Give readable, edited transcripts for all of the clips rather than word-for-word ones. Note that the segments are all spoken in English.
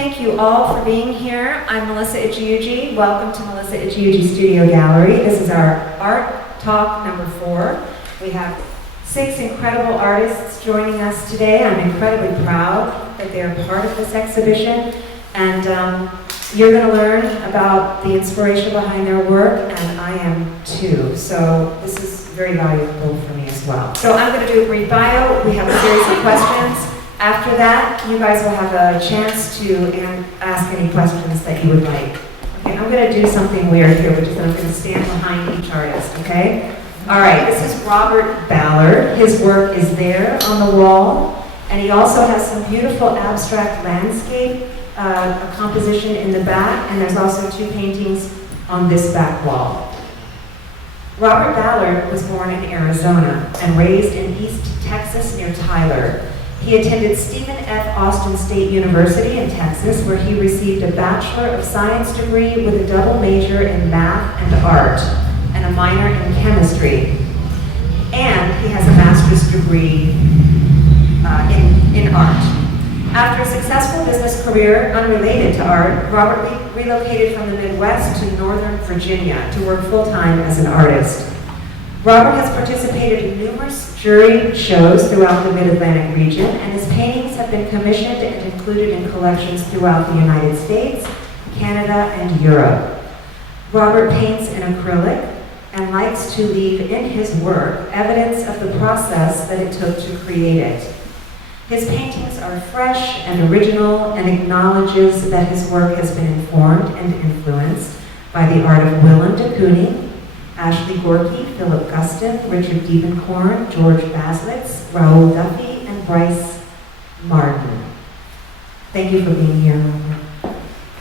Thank you all for being here. I'm Melissa Ichiuji. Welcome to Melissa Ichiuji Studio Gallery. This is our Art Talk number 4. We have 6 incredible artists joining us today. I'm incredibly proud that they're part of this exhibition. And you're going to learn about the inspiration behind their work, and I am too. So this is very valuable for me as well. So I'm going to do a brief bio. We have a series of questions. After that, you guys will have a chance to ask any questions that you would like. Okay, I'm going to do something weird here, which is that I'm going to stand behind each artist, okay? All right, this is Robert Ballard. His work is there on the wall, and he also has some beautiful abstract landscape, a composition in the back, and there's also 2 paintings on this back wall. Robert Ballard was born in Arizona and raised in East Texas near Tyler. He attended Stephen F. Austin State University in Texas, where he received a Bachelor of Science degree with a double major in math and art, and a minor in chemistry. And he has a master's degree in art. After a successful business career unrelated to art, Robert relocated from the Midwest to Northern Virginia to work full-time as an artist. Robert has participated in numerous jury shows throughout the Mid-Atlantic region, and his paintings have been commissioned and included in collections throughout the United States, Canada, and Europe. Robert paints in acrylic and likes to leave in his work evidence of the process that it took to create it. His paintings are fresh and original and acknowledges that his work has been informed and influenced by the art of Willem de Kooning, Ashley Gorky, Philip Guston, Richard Diebenkorn, George Baslitz, Raoul Duffy, and Bryce Martin. Thank you for being here.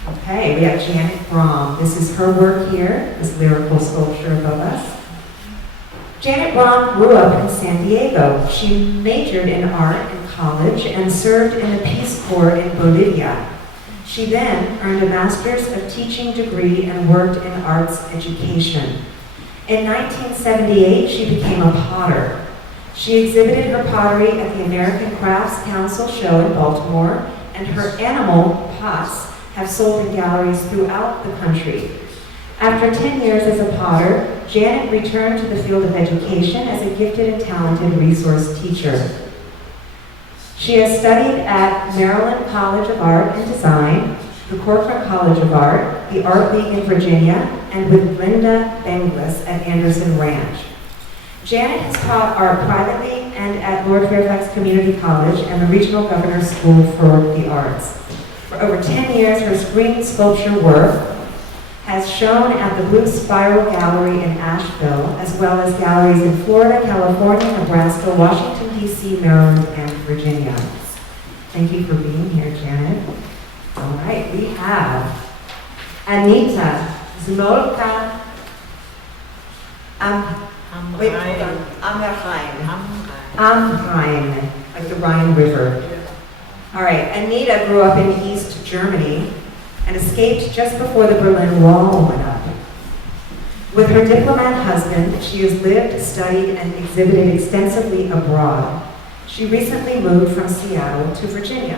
Okay, we have Janet Brome. This is her work here, this lyrical sculpture above us. Janet Brome grew up in San Diego. She majored in art in college and served in the Peace Corps in Bolivia. She then earned a Master's of Teaching degree and worked in arts education. In 1978, she became a potter. She exhibited her pottery at the American Crafts Council show in Baltimore, and her animal pots have sold in galleries throughout the country. After 10 years as a potter, Janet returned to the field of education as a gifted and talented resource teacher. She has studied at Maryland College of Art and Design, the Corcoran College of Art, the Art League in Virginia, and with Linda Benglis at Anderson Ranch. Janet has taught art privately and at Lord Fairfax Community College and the Regional Governor's School for the Arts. For over 10 years, her screen sculpture work has shown at the Blue Spiral Gallery in Asheville, as well as galleries in Florida, California, Nebraska, Washington, D.C., Maryland, and Virginia. Thank you for being here, Janet. All right, we have Anita, Zymolka, Amrhein, like the Rhine River. All right, Anita grew up in East Germany and escaped just before the Berlin Wall went up. With her diplomat husband, she has lived, studied, and exhibited extensively abroad. She recently moved from Seattle to Virginia.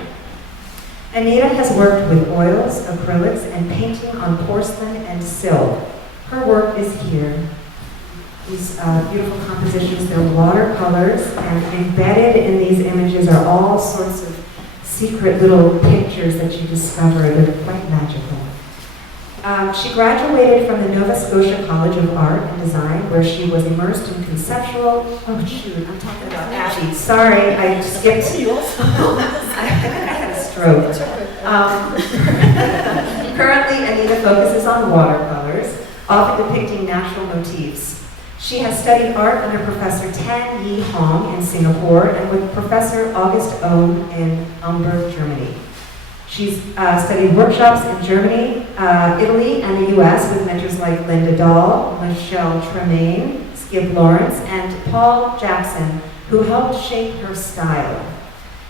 Anita has worked with oils, acrylics, and painting on porcelain and silk. Her work is here. These beautiful compositions, they're watercolors, and embedded in these images are all sorts of secret little pictures that you discover that are quite magical. She graduated from the Nova Scotia College of Art and Design, where she was immersed in conceptual, oh shoot, I'm talking about Abby. Sorry, I skipped. I had a stroke. Currently, Anita focuses on watercolors, often depicting natural motifs. She has studied art under Professor Tan Yi Hong in Singapore and with Professor August Ohm in Hamburg, Germany. She's studied workshops in Germany, Italy, and the US with mentors like Linda Dahl, Michelle Tremaine, Skip Lawrence, and Paul Jackson, who helped shape her style.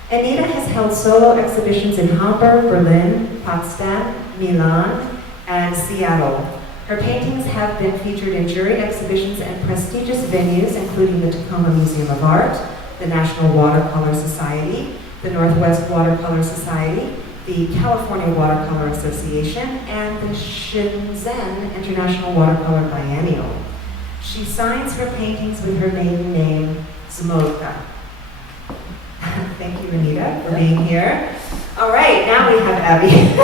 Anita has held solo exhibitions in Hamburg, Berlin, Potsdam, Milan, and Seattle. Her paintings have been featured in jury exhibitions and prestigious venues, including the Tacoma Museum of Art, the National Watercolor Society, the Northwest Watercolor Society, the California Watercolor Association, and the Shenzhen International Watercolor Biennial. She signs her paintings with her maiden name, Zymolka. Thank you, Anita, for being here. All right, now we have Abby.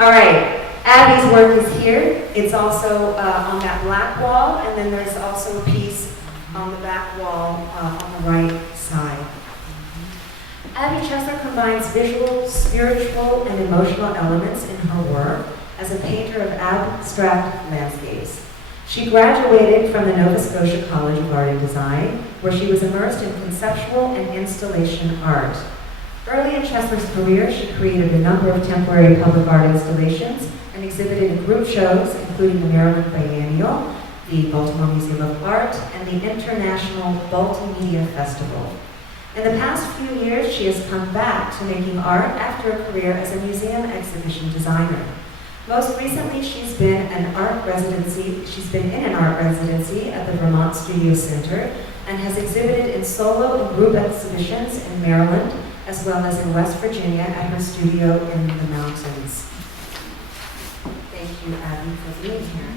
All right, Abby's work is here. It's also on that black wall, and then there's also a piece on the back wall on the right side. Abby Chessler combines visual, spiritual, and emotional elements in her work as a painter of abstract landscapes. She graduated from the Nova Scotia College of Art and Design, where she was immersed in conceptual and installation art. Early in Chessler's career, she created a number of temporary public art installations and exhibited in group shows, including the Maryland Biennial, the Baltimore Museum of Art, and the International Multimedia Festival. In the past few years, she has come back to making art after a career as a museum exhibition designer. Most recently, she's been in an art residency at the Vermont Studio Center and has exhibited in solo and group exhibitions in Maryland, as well as in West Virginia at her studio in the mountains. Thank you, Abby, for being here.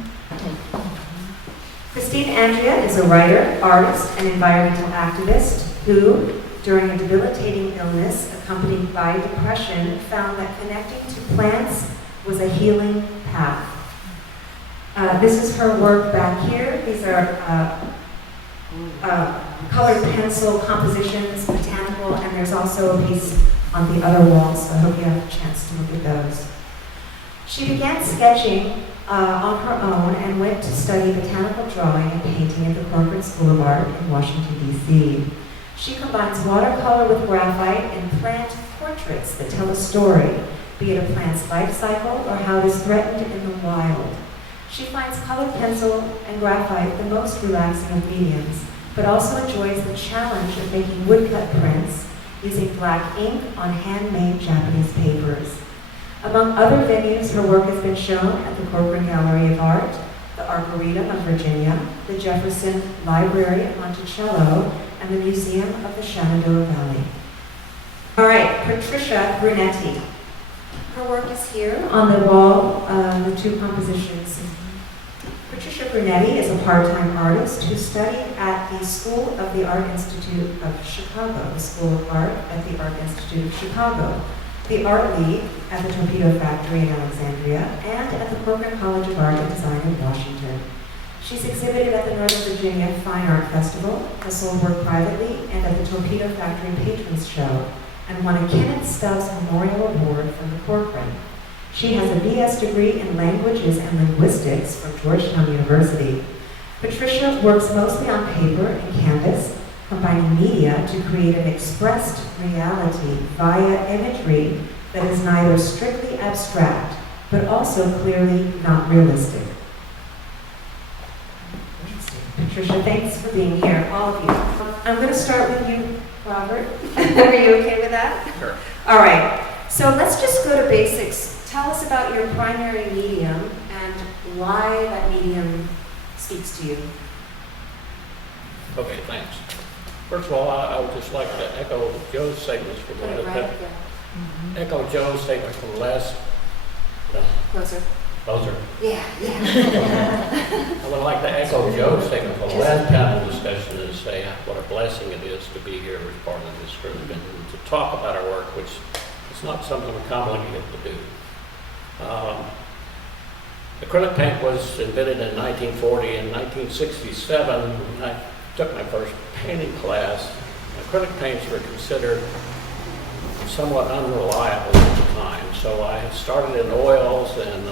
Christine Andreae is a writer, artist, and environmental activist who, during a debilitating illness accompanied by depression, found that connecting to plants was a healing path. This is her work back here. These are colored pencil compositions, botanical, and there's also a piece on the other wall, so I hope you have a chance to look at those. She began sketching on her own and went to study botanical drawing and painting at the Corcoran School of Art in Washington, D.C. She combines watercolor with graphite in plant portraits that tell a story, be it a plant's life cycle or how it is threatened in the wild. She finds colored pencil and graphite the most relaxing of mediums, but also enjoys the challenge of making woodcut prints using black ink on handmade Japanese papers. Among other venues, her work has been shown at the Corcoran Gallery of Art, the Arboretum of Virginia, the Jefferson Library at Monticello, and the Museum of the Shenandoah Valley. All right, Patricia Brunetti. Her work is here on the wall, the two compositions. Patricia Brunetti is a part-time artist who studied at the School of the Art Institute of Chicago, the School of Art at the Art Institute of Chicago, the Art League at the Torpedo Factory in Alexandria, and at the Corcoran College of Art and Design in Washington. She's exhibited at the Northern Virginia Fine Art Festival, has sold work privately, and at the Torpedo Factory Patrons Show, and won a Kenneth Stubbs Memorial Award from the Corcoran. She has a BS degree in Languages and Linguistics from Georgetown University. Patricia works mostly on paper and canvas, combining media to create an expressed reality via imagery that is neither strictly abstract, but also clearly not realistic. Patricia, thanks for being here, all of you. I'm going to start with you, Robert. Are you okay with that? Sure. All right. So let's just go to basics. Tell us about your primary medium and why that medium speaks to you. Okay, thanks. First of all, I would just like to echo Joe's statements from Put it right up there. Echo Joe's statements from last. Closer. Closer. Yeah. I would like to echo Joe's statement from the last panel discussion and say what a blessing it is to be here as part of this group and to talk about our work, which is not something we commonly get to do. Acrylic paint was invented in 1940. In 1967, when I took my first painting class, acrylic paints were considered somewhat unreliable at the time. So I started in oils, and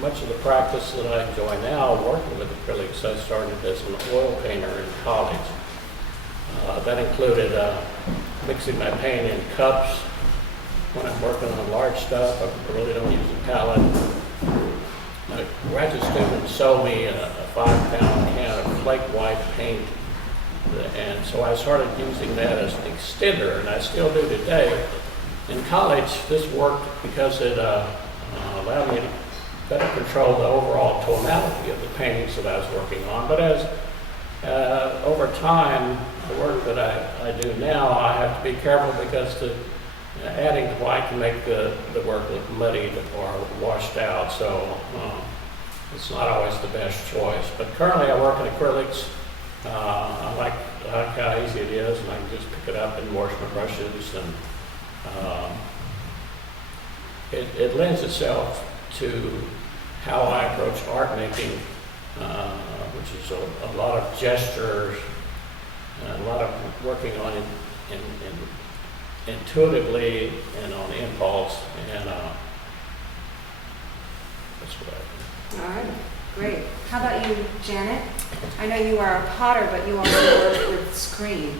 much of the practice that I enjoy now working with acrylics, I started as an oil painter in college. That included mixing my paint in cups. When I'm working on large stuff, I really don't use a palette. A graduate student sold me a 5-pound can of flake white paint, and so I started using that as an extender, and I still do today. In college, this worked because it allowed me to better control the overall tonality of the paintings that I was working on. But as over time, the work that I do now, I have to be careful because adding the white can make the work look muddied or washed out, so it's not always the best choice. But currently I work in acrylics. I like how easy it is, and I can just pick it up and wash my brushes, and it lends itself to how I approach art making, which is a lot of gestures, a lot of working on it intuitively and on impulse, and that's what I do. All right, great. How about you, Janet? I know you are a potter, but you also work with screen.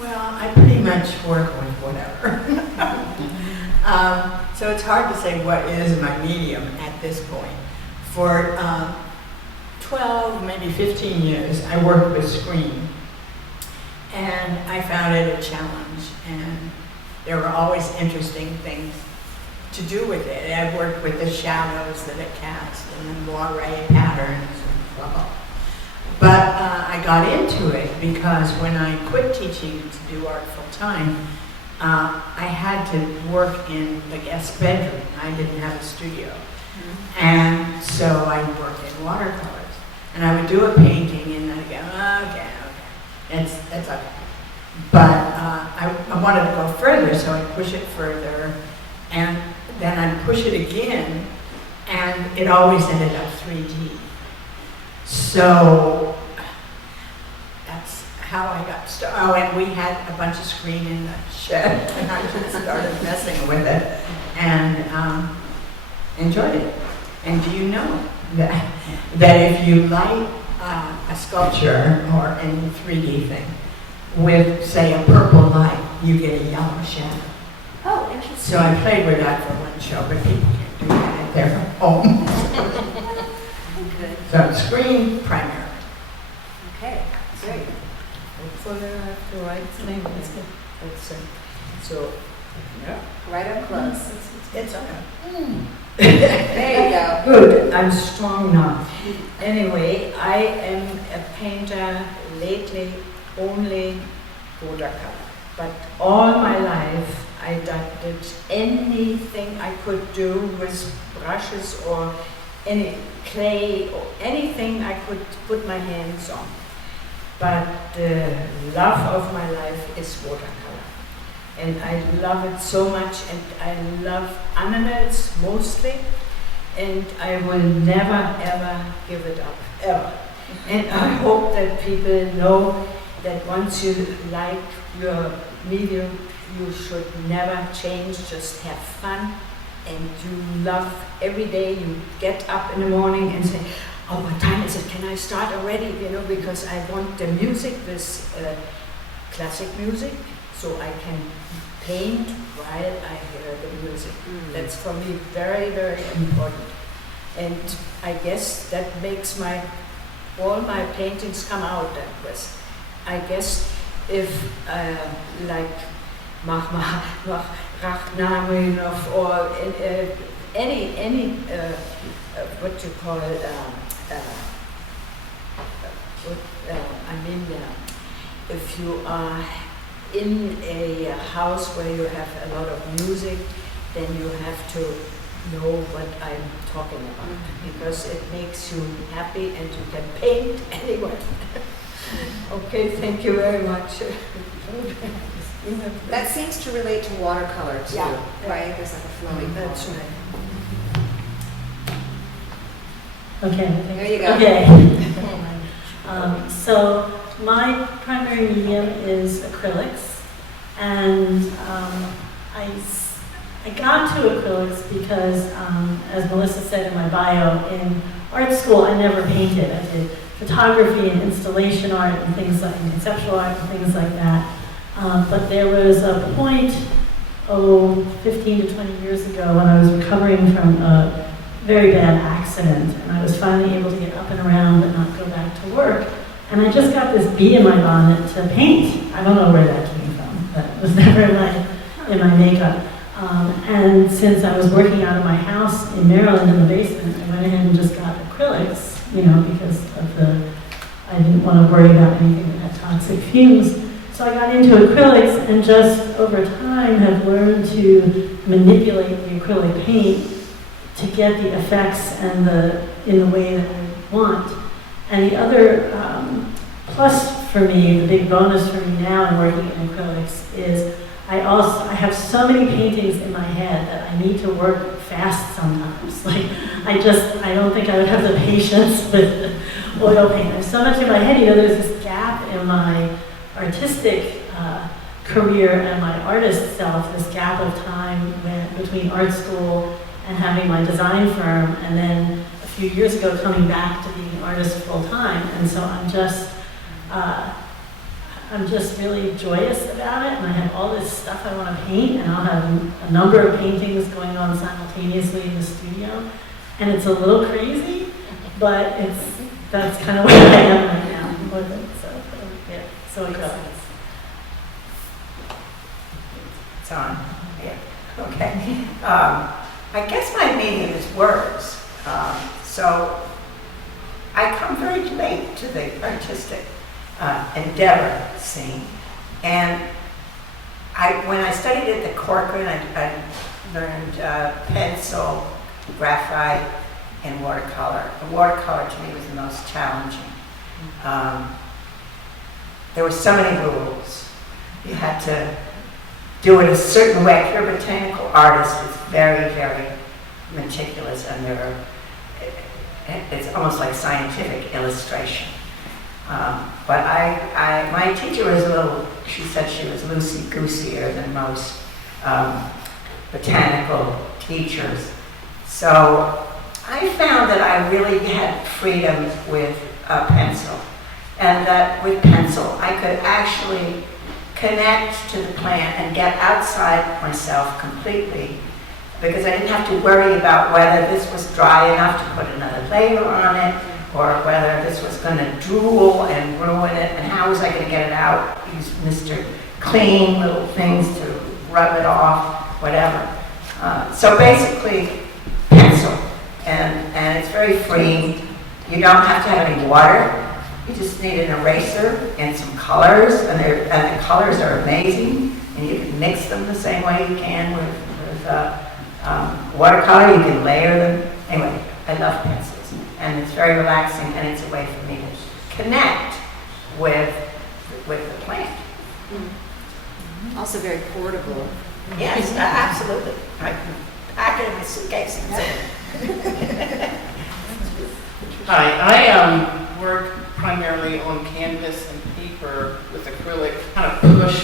Well, I pretty much work with whatever. So it's hard to say what is my medium at this point. For 12, maybe 15 years, I worked with screen. And I found it a challenge. And there were always interesting things to do with it. I worked with the shadows that it cast and the moire patterns and blah, blah. But I got into it because when I quit teaching to do art full time, I had to work in the guest bedroom. I didn't have a studio. And so I worked in watercolors. And I would do a painting and I'd go, okay, it's okay. But I wanted to go further, so I'd push it further. And then I'd push it again, and it always ended up 3D. So that's how I got started. Oh, and we had a bunch of screen in the shed, and I just started messing with it and enjoyed it. And do you know that if you light a sculpture or any 3D thing with, say, a purple light, you get a yellow shadow. Oh, interesting. So I played with that for one show, but people can't do that at their home. Good. So screen primarily. Okay, great. Hopefully I have to write the name. So, yeah. Right up close. It's okay. There you go. Good, I'm strong now. Anyway, I am a painter lately only watercolor. But all my life I did anything I could do with brushes or any clay or anything I could put my hands on. But the love of my life is watercolor. And I love it so much, and I love animals mostly, and I will never ever give it up, ever. And I hope that people know that once you like your medium, you should never change, just have fun, and you love every day. You get up in the morning and say, oh, what time is it? Can I start already? You know, because I want the music with classic music, so I can paint while I hear the music. That's for me very, very important. And I guess that makes all my paintings come out that way. I guess if like Rachmaninoff or any what you call if you are in a house where you have a lot of music, then you have to know what I'm talking about, because it makes you happy and you can paint anywhere. Okay, thank you very much. That seems to relate to watercolor too, Yeah. right? There's like a flowing. That's color. right. Okay. There you go. Okay. So my primary medium is acrylics, and I got to acrylics because, as Melissa said in my bio, in art school I never painted. I did photography and installation art and things like conceptual art and things like that. But there was a point, 15 to 20 years ago, when I was recovering from a very bad accident, and I was finally able to get up and around but not go back to work. And I just got this bee in my bonnet to paint. I don't know where that came from, but it was never in my makeup. And since I was working out of my house in Maryland in the basement, I went ahead and just got acrylics, because of I didn't want to worry about anything that had toxic fumes. So I got into acrylics and just over time have learned to manipulate the acrylic paint to get the effects and in the way that I want. And the other plus for me, the big bonus for me now in working in acrylics is I have so many paintings in my head that I need to work fast sometimes. Like I don't think I would have the patience with oil paint. There's so much in my head, there's this gap in my artistic career and my artist self, this gap of time between art school and having my design firm, and then a few years ago coming back to being an artist full time. And so I'm just really joyous about it, and I have all this stuff I want to paint, and I'll have a number of paintings going on simultaneously in the studio, and it's a little crazy, but that's kind of where I am right now with it. So yeah, so it goes. It's on. Yeah. Okay. I guess my medium is words. So I come very late to the artistic endeavor scene. And when I studied at the Corcoran, I learned pencil, graphite, and watercolor. The watercolor to me was the most challenging. There were so many rules. You had to do it a certain way. If you're a botanical artist, it's very, very meticulous, and it's almost like scientific illustration. But my teacher was she said she was loosey-gooseier than most botanical teachers. So I found that I really had freedom with a pencil, and that with pencil I could actually connect to the plant and get outside myself completely, because I didn't have to worry about whether this was dry enough to put another layer on it, or whether this was going to drool and ruin it, and how was I going to get it out? Use Mr. Clean little things to rub it off, whatever. So basically, pencil, and it's very free. You don't have to have any water. You just need an eraser and some colors, and the colors are amazing, and you can mix them the same way you can with watercolor. You can layer them. Anyway, I love pencils, and it's very relaxing, and it's a way for me to connect with the plant. Mm-hmm. Also very portable. Yes, absolutely. I can pack it in my suitcase and sit. Hi, I work primarily on canvas and paper with acrylic, kind of push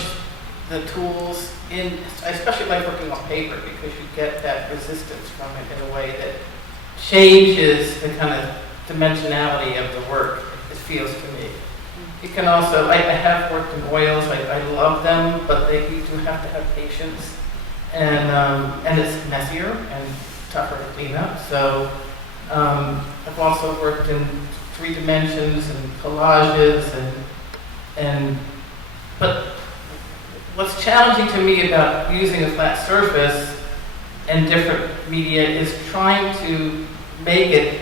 the tools in. I especially like working on paper because you get that resistance from it in a way that changes the kind of dimensionality of the work, it feels to me. You can also, I have worked in oils, I love them, but you do have to have patience, and it's messier and tougher to clean up. So I've also worked in 3 dimensions and collages, but what's challenging to me about using a flat surface and different media is trying to make it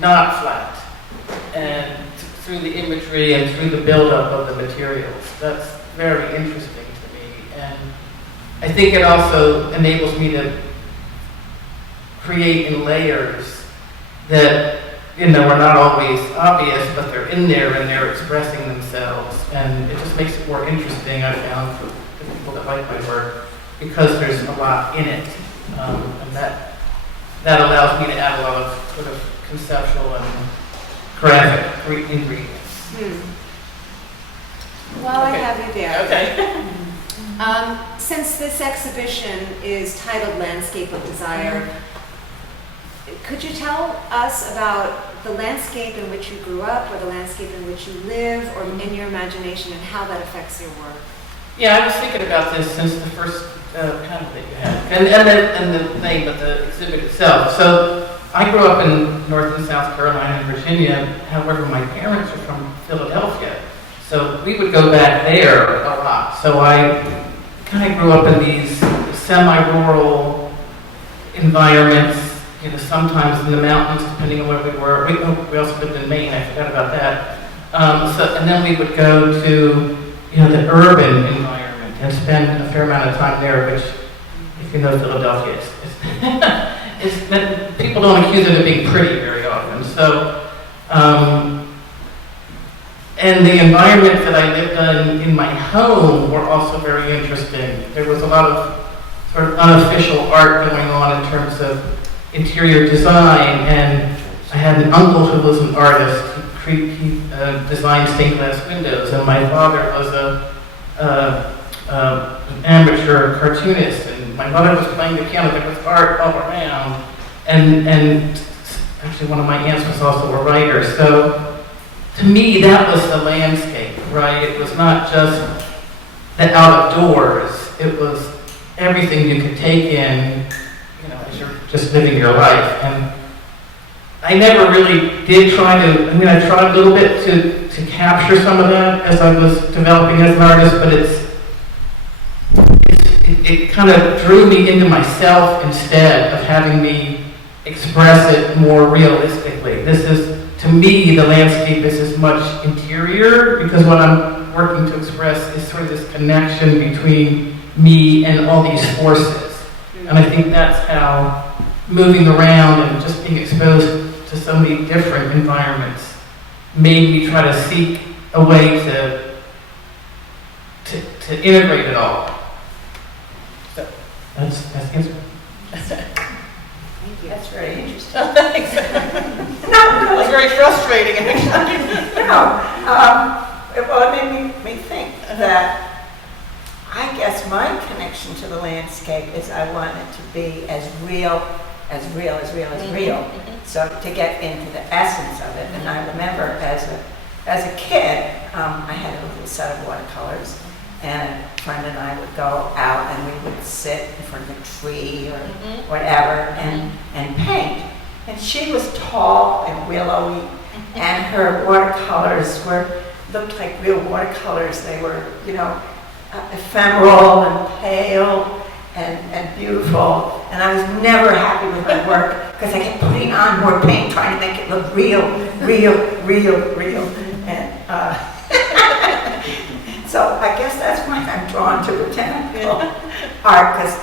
not flat, and through the imagery and through the buildup of the materials. That's very interesting to me, and I think it also enables me to create in layers that are not always obvious, but they're in there and they're expressing themselves, and it just makes it more interesting, I found, for the people that like my work, because there's a lot in it, and that allows me to add a lot of sort of conceptual and graphic ingredients. While I Okay. have you there, Okay. since this exhibition is titled Landscape of Desire, could you tell us about the landscape in which you grew up, or the landscape in which you live, or in your imagination, and how that affects your work? Yeah, I was thinking about this since the first panel that you had, and the thing, but the exhibit itself. So I grew up in North and South Carolina and Virginia. However, my parents are from Philadelphia, so we would go back there a lot. So I kind of grew up in these semi-rural environments, sometimes in the mountains, depending on where we were. We also lived in Maine, I forgot about that. And then we would go to, the urban environment and spend a fair amount of time there, which, if you know Philadelphia, it's that people don't accuse it of being pretty very often. So, and the environment that I lived in my home were also very interesting. There was a lot of sort of unofficial art going on in terms of interior design, and I had an uncle who was an artist. He designed stained glass windows, and my father was an amateur cartoonist, and my mother was playing the piano. There was art all around, and actually one of my aunts was also a writer. So to me, that was the landscape, right? It was not just the out of doors. It was everything you could take in, as you're just living your life. And I never really did try to, I tried a little bit to capture some of that as I was developing as an artist, but it kind of drew me into myself instead of having me express it more realistically. To me, the landscape is as much interior, because what I'm working to express is sort of this connection between me and all these forces. And I think that's how moving around and just being exposed to so many different environments made me try to seek a way to integrate it all. So that's the answer. Thank you. That's very interesting. Thanks. No, It was very frustrating, actually. Well, it made me think that I guess my connection to the landscape is I want it to be as real as real. So to get into the essence of it. And I remember as a kid, I had a little set of watercolors, and a friend and I would go out and we would sit in front of a tree or whatever and paint. And she was tall and willowy, and her watercolors looked like real watercolors. They were, ephemeral and pale and beautiful. And I was never happy with my work because I kept putting on more paint, trying to make it look real. And so I guess that's why I'm drawn to botanical art, because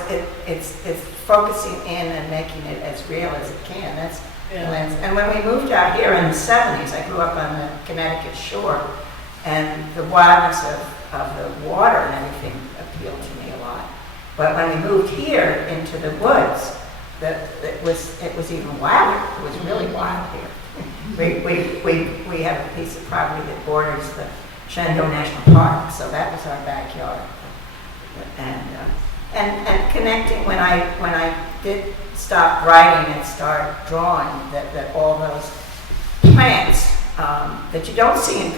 it's focusing in and making it as real as it can. That's the lens. And when we moved out here in the 70s, I grew up on the Connecticut shore, and the wildness of the water and everything appealed to me a lot. But when we moved here into the woods, it was even wilder. It was really wild here. We have a piece of property that borders the Shenandoah National Park, so that was our backyard. And connecting when I did stop writing and start drawing, that all those plants that you don't see in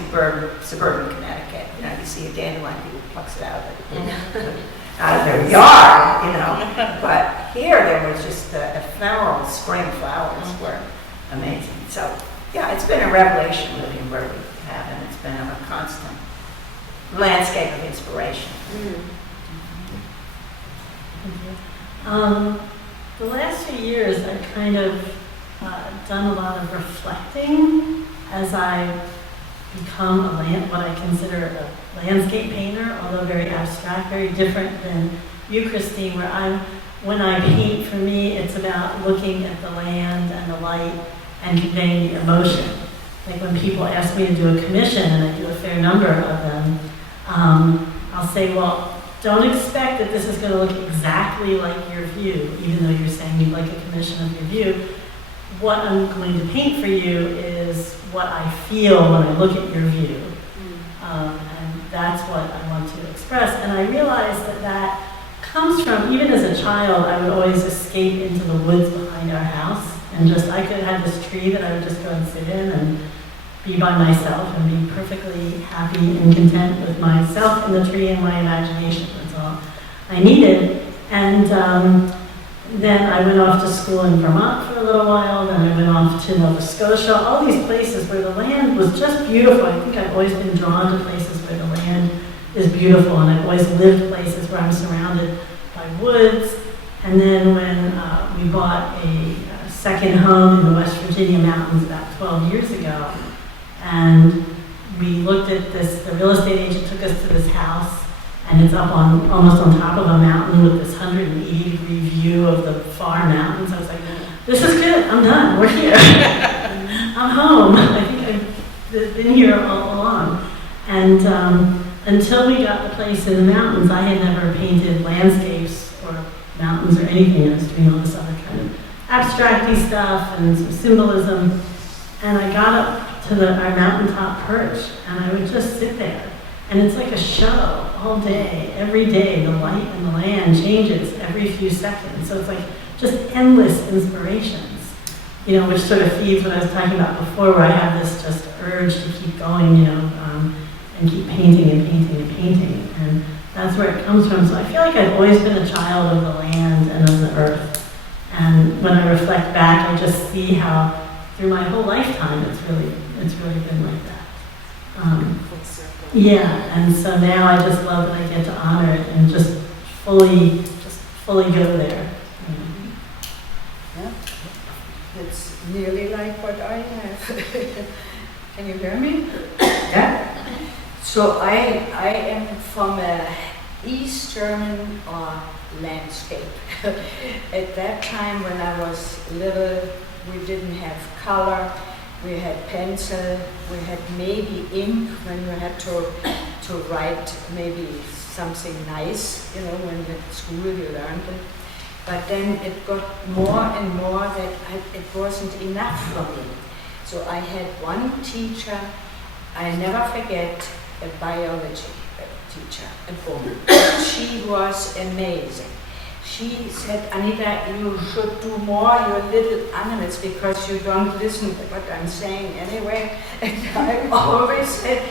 suburban Connecticut. You see a dandelion, people plucks it out of their yard, But here there was just the ephemeral spring flowers were amazing. So yeah, it's been a revelation living where we have, and it's been a constant landscape of inspiration. The last few years, I've kind of done a lot of reflecting as I become what I consider a landscape painter, although very abstract, very different than you, Christine, when I paint, for me, it's about looking at the land and the light and conveying the emotion. Like when people ask me to do a commission, and I do a fair number of them, I'll say, well, don't expect that this is going to look exactly like your view, even though you're saying you'd like a commission of your view. What I'm going to paint for you is what I feel when I look at your view. And that's what I want to express. And I realized that comes from, even as a child, I would always escape into the woods behind our house. And I could have this tree that I would just go and sit in and be by myself and be perfectly happy and content with myself and the tree and my imagination. That's all I needed. And then I went off to school in Vermont for a little while. Then I went off to Nova Scotia, all these places where the land was just beautiful. I think I've always been drawn to places where the land is beautiful, and I've always lived places where I'm surrounded by woods. And then when we bought a second home in the West Virginia mountains about 12 years ago, and we looked at this, the real estate agent took us to this house, and it's up on, almost on top of a mountain with this 180-degree view of the far mountains. I was like, this is good, I'm done, we're here. I'm home. I think I've been here all along. And until we got the place in the mountains, I had never painted landscapes or mountains or anything. I was doing all this other kind of abstract-y stuff and some symbolism. And I got up to our mountaintop perch, and I would just sit there. And it's like a show all day, every day. The light and the land changes every few seconds. So it's like just endless inspirations, you know, which sort of feeds what I was talking about before, where I have this just urge to keep going, you know, and keep painting and painting and painting. And that's where it comes from. So I feel like I've always been a child of the land and of the earth. And when I reflect back, I just see how through my whole lifetime it's really been like that. Yeah, and so now I just love that I get to honor it and just fully go there. Yeah. It's nearly like what I have. Can you hear me? Yeah. So I am from a East German landscape. At that time when I was little, we didn't have color. We had pencil, we had maybe ink when you had to write maybe something nice, you know, when at school you learned it. But then it got more and more that it wasn't enough for me. So I had one teacher, I never forget, a biology teacher at Brome. She was amazing. She said, Anita, you should do more your little animals because you don't listen to what I'm saying anyway. And I always said,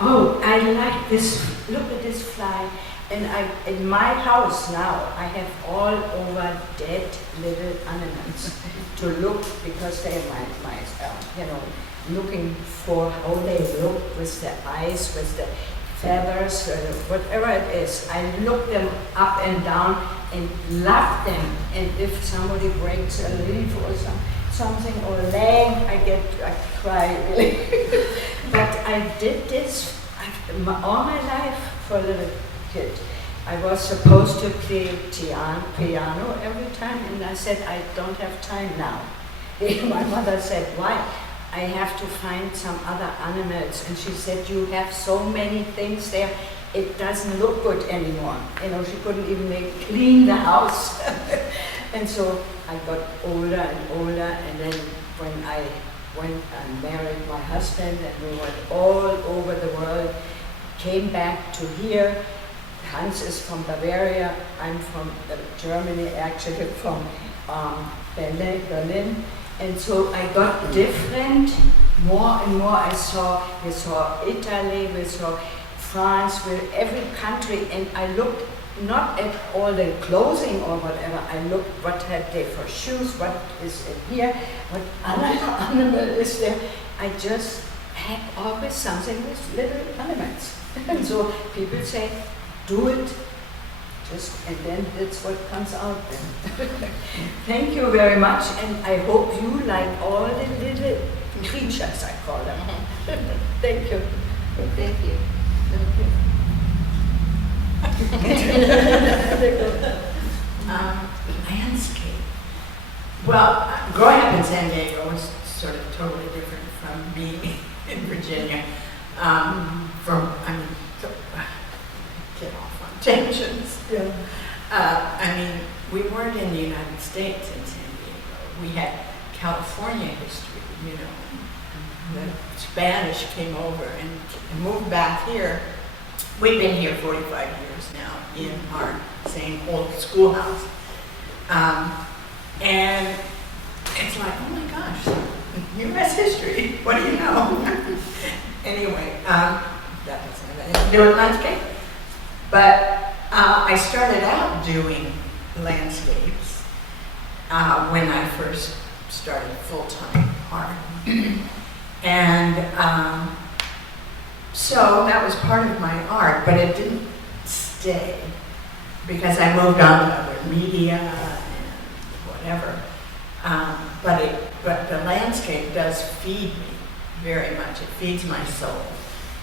oh, I like this, look at this fly. And in my house now, I have all over dead little animals to look because they are my you know, looking for how they look with the eyes, with the feathers, whatever it is. I look them up and down and love them. And if somebody breaks a leaf or something or a leg, I cry really. But I did this all my life for a little kid. I was supposed to play piano every time, and I said, I don't have time now. My mother said, why? I have to find some other animals. And she said, you have so many things there, it doesn't look good anymore. You know, she couldn't even clean the house. And so I got older and older, and then when I went and married my husband, and we went all over the world, came back to here. Hans is from Bavaria, I'm from Germany, actually from Berlin. And so I got different, more and more. We saw Italy, we saw France, with every country, and I looked not at all the clothing or whatever, I looked what had they for shoes, what is in here, what other animal is there. I just had always something with little animals. And so people say, do it. And then that's what comes out then. Thank you very much, and I hope you like all the little creatures, I call them. Thank you. Thank you. Landscape. Well, growing up in San Diego was sort of totally different from being in Virginia. Get off on tangents. Yeah. I mean, we weren't in the United States in San Diego. We had California history, you know. The Spanish came over and moved back here. We've been here 45 years now in our same old schoolhouse. And it's like, oh my gosh, U.S. history, what do you know? Anyway, that doesn't have anything to do with landscape. But I started out doing landscapes when I first started full-time art. And so that was part of my art, but it didn't stay because I moved on to other media and whatever. But the landscape does feed me very much. It feeds my soul.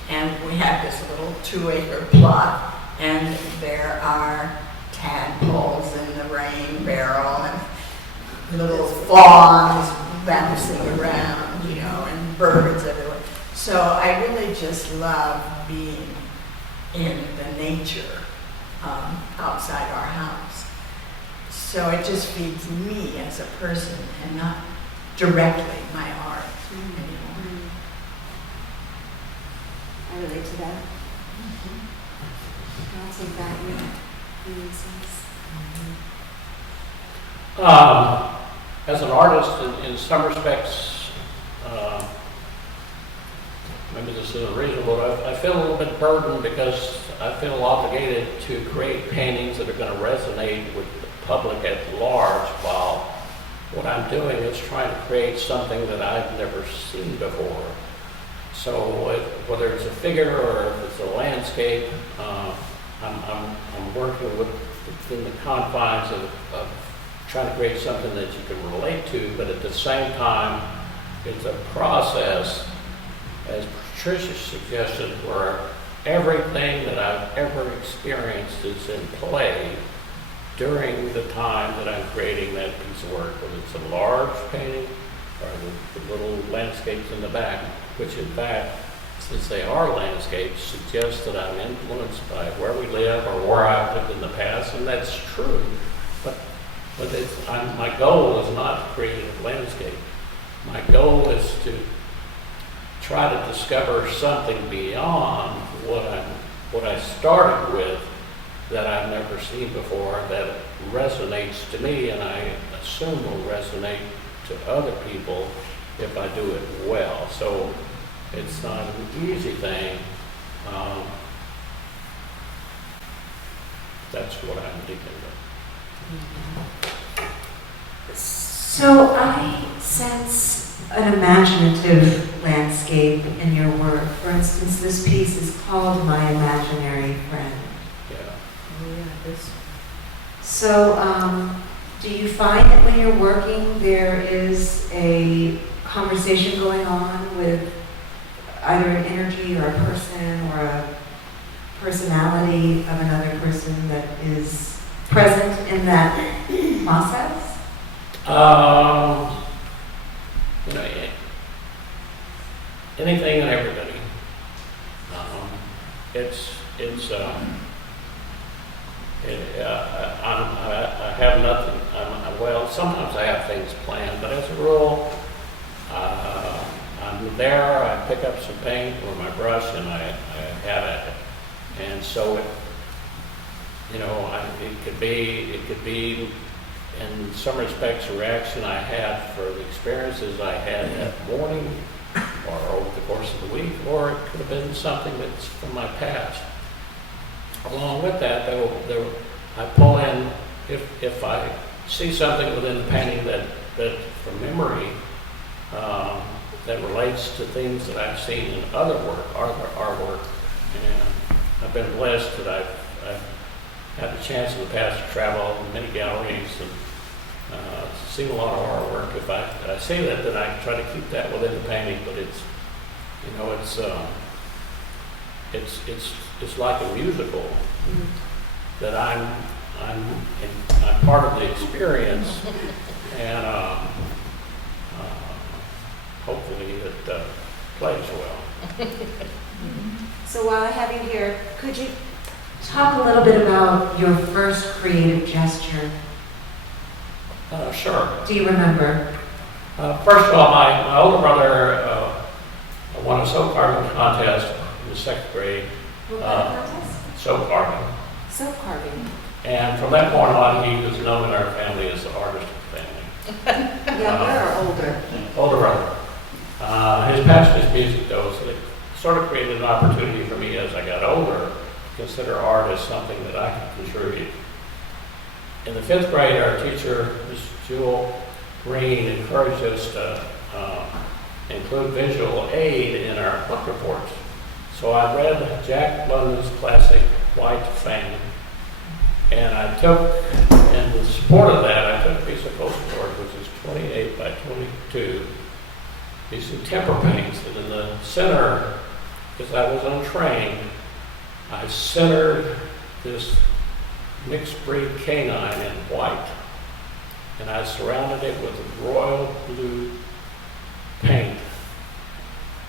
And we have this little 2-acre plot, and there are tadpoles in the rain barrel, and little fawns bouncing around, you know, and birds everywhere. So I really just love being in the nature outside our house. So it just feeds me as a person and not directly my art anymore. I relate to that. I'll take that with As an artist, in some respects, maybe this isn't reasonable, but I feel a little bit burdened because I feel obligated to create paintings that are going to resonate with the public at large, while what I'm doing is trying to create something that I've never seen before. So whether it's a figure or if it's a landscape, I'm working within the confines of trying to create something that you can relate to, but at the same time, it's a process, as Patricia suggested, where everything that I've ever experienced is in play during the time that I'm creating that piece of work, whether it's a large painting or the little landscapes in the back, which in fact, since they are landscapes, suggests that I'm influenced by where we live or where I've lived in the past, and that's true. But my goal is not to create a landscape. My goal is to try to discover something beyond what I started with that I've never seen before, that resonates to me, and I assume will resonate to other people if I do it well. So it's not an easy thing. That's what I'm dealing with. So I sense an imaginative landscape in your work. For instance, this piece is called My Imaginary Friend. Yeah. Oh, yeah, this. So do you find that when you're working, there is a conversation going on with either an energy or a person or a personality of another person that is present in that process? You know, anything and everybody. I have nothing. Well, sometimes I have things planned, but as a rule, I'm there. I pick up some paint or my brush, and I have at it. And so it could be in some respects a reaction I had for the experiences I had that morning or over the course of the week, or it could have been something that's from my past. Along with that, I pull in, if I see something within the painting that from memory that relates to things that I've seen in other artwork, and I've been blessed that I've had the chance in the past to travel in many galleries and seen a lot of artwork. If I see that, then I try to keep that within the painting. But it's like a musical that I'm part of the experience, and hopefully it plays well. So while I have you here, could you talk a little bit about your first creative gesture? Sure. Do you remember? First of all, my older brother won a soap carving contest in the second grade. What kind of contest? Soap carving. Soap carving. And from that point on, he was known in our family as the artist of the family. Younger or older? Older brother. His passion is music, though, so it sort of created an opportunity for me as I got older to consider art as something that I could contribute. In the fifth grade, our teacher, Ms. Jewel Green, encouraged us to include visual aid in our book reports. So I read Jack London's classic White Fang, and I took, in the support of that, I took a piece of postboard, which is 28 by 22, these are temper paints, and in the center because I was untrained, I centered this mixed breed canine in white, and I surrounded it with royal blue paint.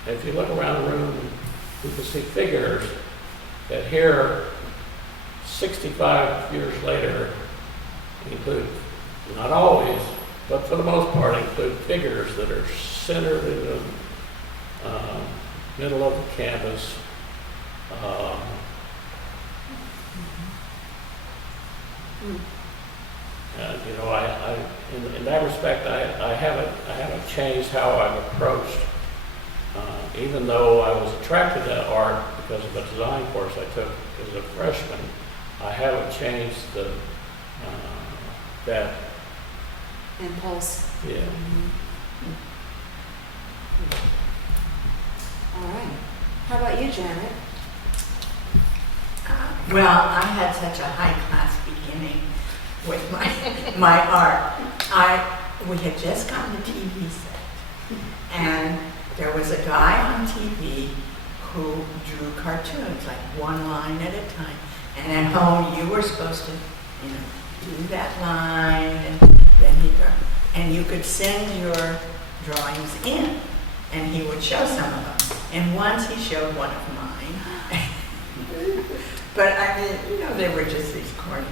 And if you look around the room, you can see figures that here, 65 years later, include, not always, but for the most part, include figures that are centered in the middle of the canvas. And you know, in that respect, I haven't changed how I've approached. Even though I was attracted to art because of a design course I took as a freshman, I haven't changed that Impulse. Yeah. All right. How about you, Janet? Well, I had such a high class beginning with my art. We had just gotten a TV set, and there was a guy on TV who drew cartoons, like one line at a time. And at home, you were supposed to, do that line, and then he'd go. And you could send your drawings in, and he would show some of them. And once he showed one of mine. But I mean, they were just these corny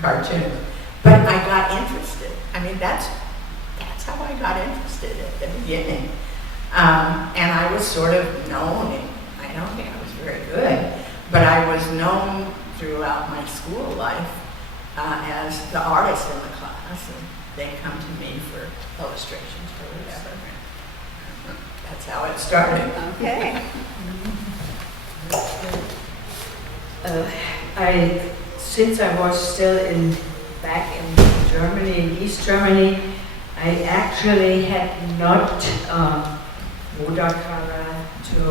cartoons. But I got interested. I mean, that's how I got interested at the beginning. And I was sort of known, I don't think I was very good, but I was known throughout my school life as the artist in the class, and they'd come to me for illustrations or whatever. That's how it started. Okay. Since I was still back in Germany, in East Germany, I actually had not watercolor to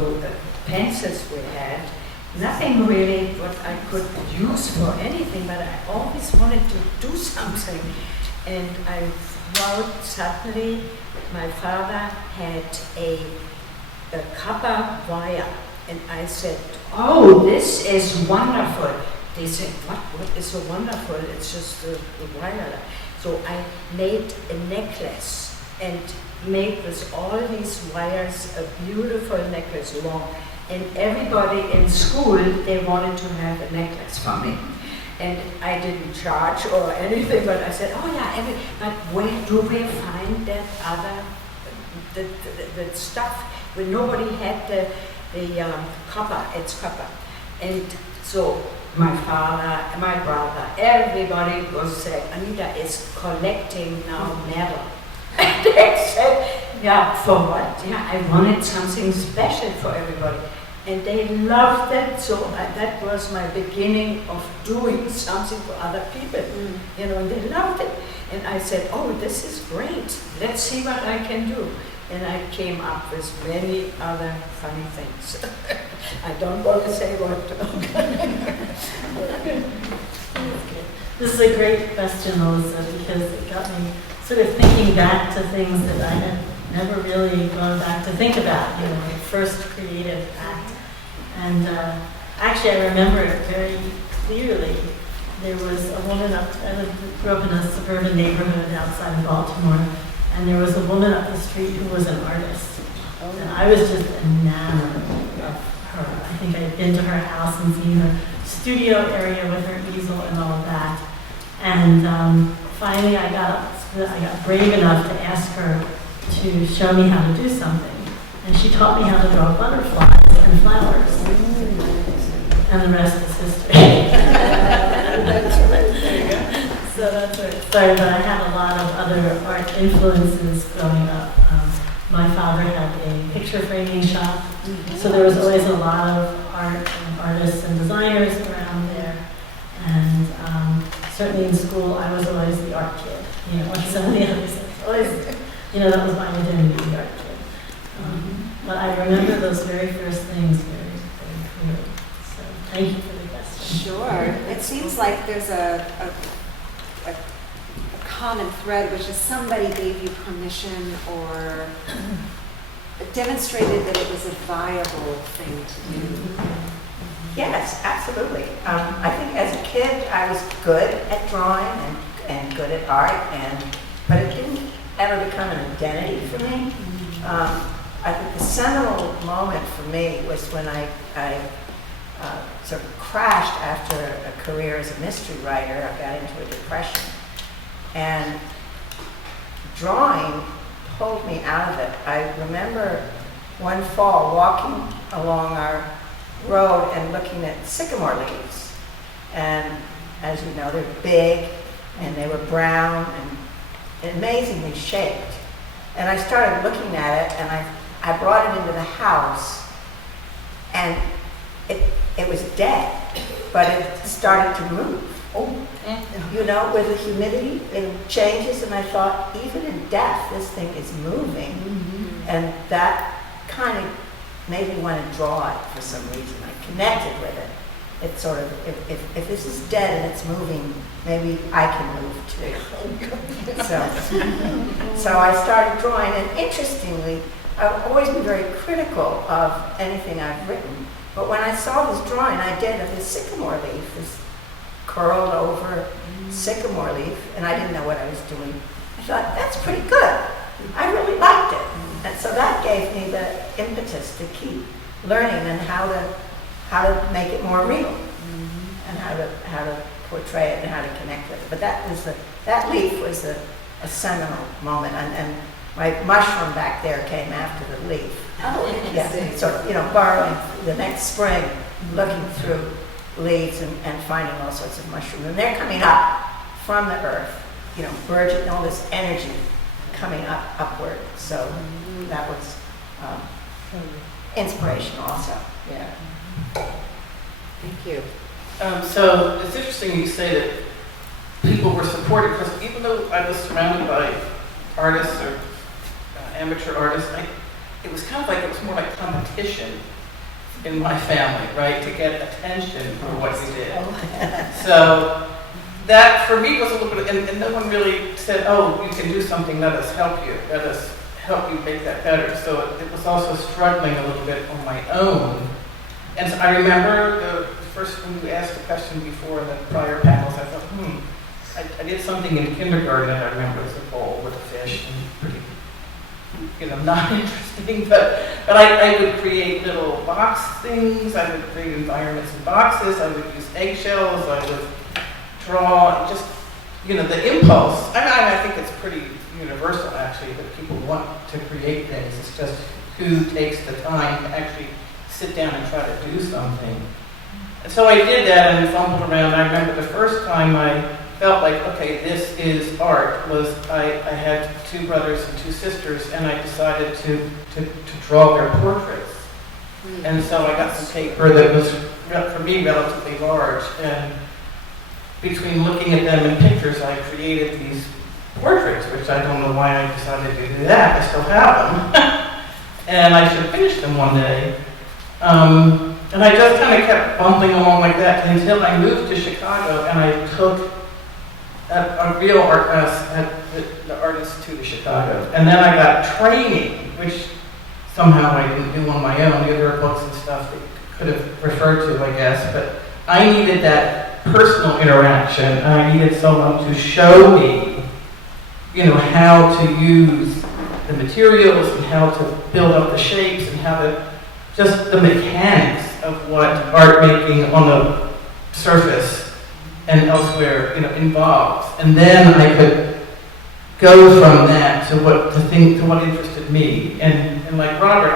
pencils we had. Nothing really what I could use for anything, but I always wanted to do something. And I found suddenly my father had a copper wire, and I said, "Oh, this is wonderful." They said, what is so wonderful? It's just the wire. So I made a necklace and made with all these wires a beautiful necklace, long. And everybody in school, they wanted to have a necklace for me. And I didn't charge or anything, but I said, oh yeah, but where do we find that other, the stuff when nobody had the copper, it's copper. And so my father, my brother, everybody was saying, Anita is collecting now metal. And they said, yeah, for what? Yeah, I wanted something special for everybody. And they loved that, so that was my beginning of doing something for other people. And they loved it. And I said, oh, this is great. Let's see what I can do. And I came up with many other funny things. I don't want to say what. This is a great question, Melissa, because it got me sort of thinking back to things that I had never really gone back to think about, my first creative act. And actually, I remember it very clearly. There was a woman I grew up in a suburban neighborhood outside of Baltimore, and there was a woman up the street who was an artist. And I was just enamored of her. I think I'd been to her house and seen her studio area with her easel and all of that. And finally, I got brave enough to ask her to show me how to do something. And she taught me how to draw butterflies and flowers. And the rest is history. That's right. There you go. So that's where it started. But I had a lot of other art influences growing up. My father had a picture framing shop, so there was always a lot of art and artists and designers around there. And certainly in school, I was always the art kid. Like some of the others, always, that was my identity, the art kid. But I remember those very first things very, very clearly. So thank you for the question. Sure. It seems like there's a common thread, which is somebody gave you permission or demonstrated that it was a viable thing to do. Yes, absolutely. I think as a kid, I was good at drawing and good at art, but it didn't ever become an identity for me. I think the seminal moment for me was when I sort of crashed after a career as a mystery writer. I got into a depression, and drawing pulled me out of it. I remember one fall walking along our road and looking at sycamore leaves, and as you know, they're big and they were brown and amazingly shaped. And I started looking at it, and I brought it into the house, and it was dead, but it started to move. You know, with the humidity, it changes, and I thought, even in death, this thing is moving. And that kind of made me want to draw it for some reason. I connected with it. It's sort of, if this is dead and it's moving, maybe I can move too. So I started drawing, and interestingly, I've always been very critical of anything I've written. But when I saw this drawing I did of this sycamore leaf, this curled over sycamore leaf, and I didn't know what I was doing, I thought, that's pretty good. I really liked it. And so that gave me the impetus to keep learning and how to make it more real, and how to portray it and how to connect with it. But that leaf was a seminal moment, and my mushroom back there came after the leaf. Oh, interesting. Yeah, sort of, borrowing the next spring, looking through leaves and finding all sorts of mushrooms. And they're coming up from the earth, burgeoning, all this energy coming upward. So that was inspirational also. Yeah. Thank you. So it's interesting you say that people were supported, because even though I was surrounded by artists or amateur artists, it was kind of like, it was more like competition in my family, right, to get attention for what you did. So that for me was a little bit, and no one really said, oh, you can do something, let us help you make that better. So it was also struggling a little bit on my own. And so I remember the first, when you asked the question before in the prior panels, I thought, I did something in kindergarten that I remember as a bowl with a fish, and pretty, not interesting, but I would create little box things, I would create environments in boxes, I would use eggshells, I would draw, just, the impulse. I think it's pretty universal, actually, that people want to create things. It's just who takes the time to actually sit down and try to do something. And so I did that and fumbled around. I remember the first time I felt like, okay, this is art, was I had 2 brothers and 2 sisters, and I decided to draw their portraits. And so I got some paper that was, for me, relatively large, and between looking at them in pictures, I created these portraits, which I don't know why I decided to do that. I still have them. And I should finish them one day. And I just kind of kept bumping along like that until I moved to Chicago, and I took a real art class at the Artist to Chicago. And then I got training, which somehow I didn't do on my own. The other books and stuff that you could have referred to, I guess. But I needed that personal interaction, and I needed someone to show me, how to use the materials and how to build up the shapes and how to, just the mechanics of what art making on the surface and elsewhere, involves. And then I could go from that to what interested me. And like Robert,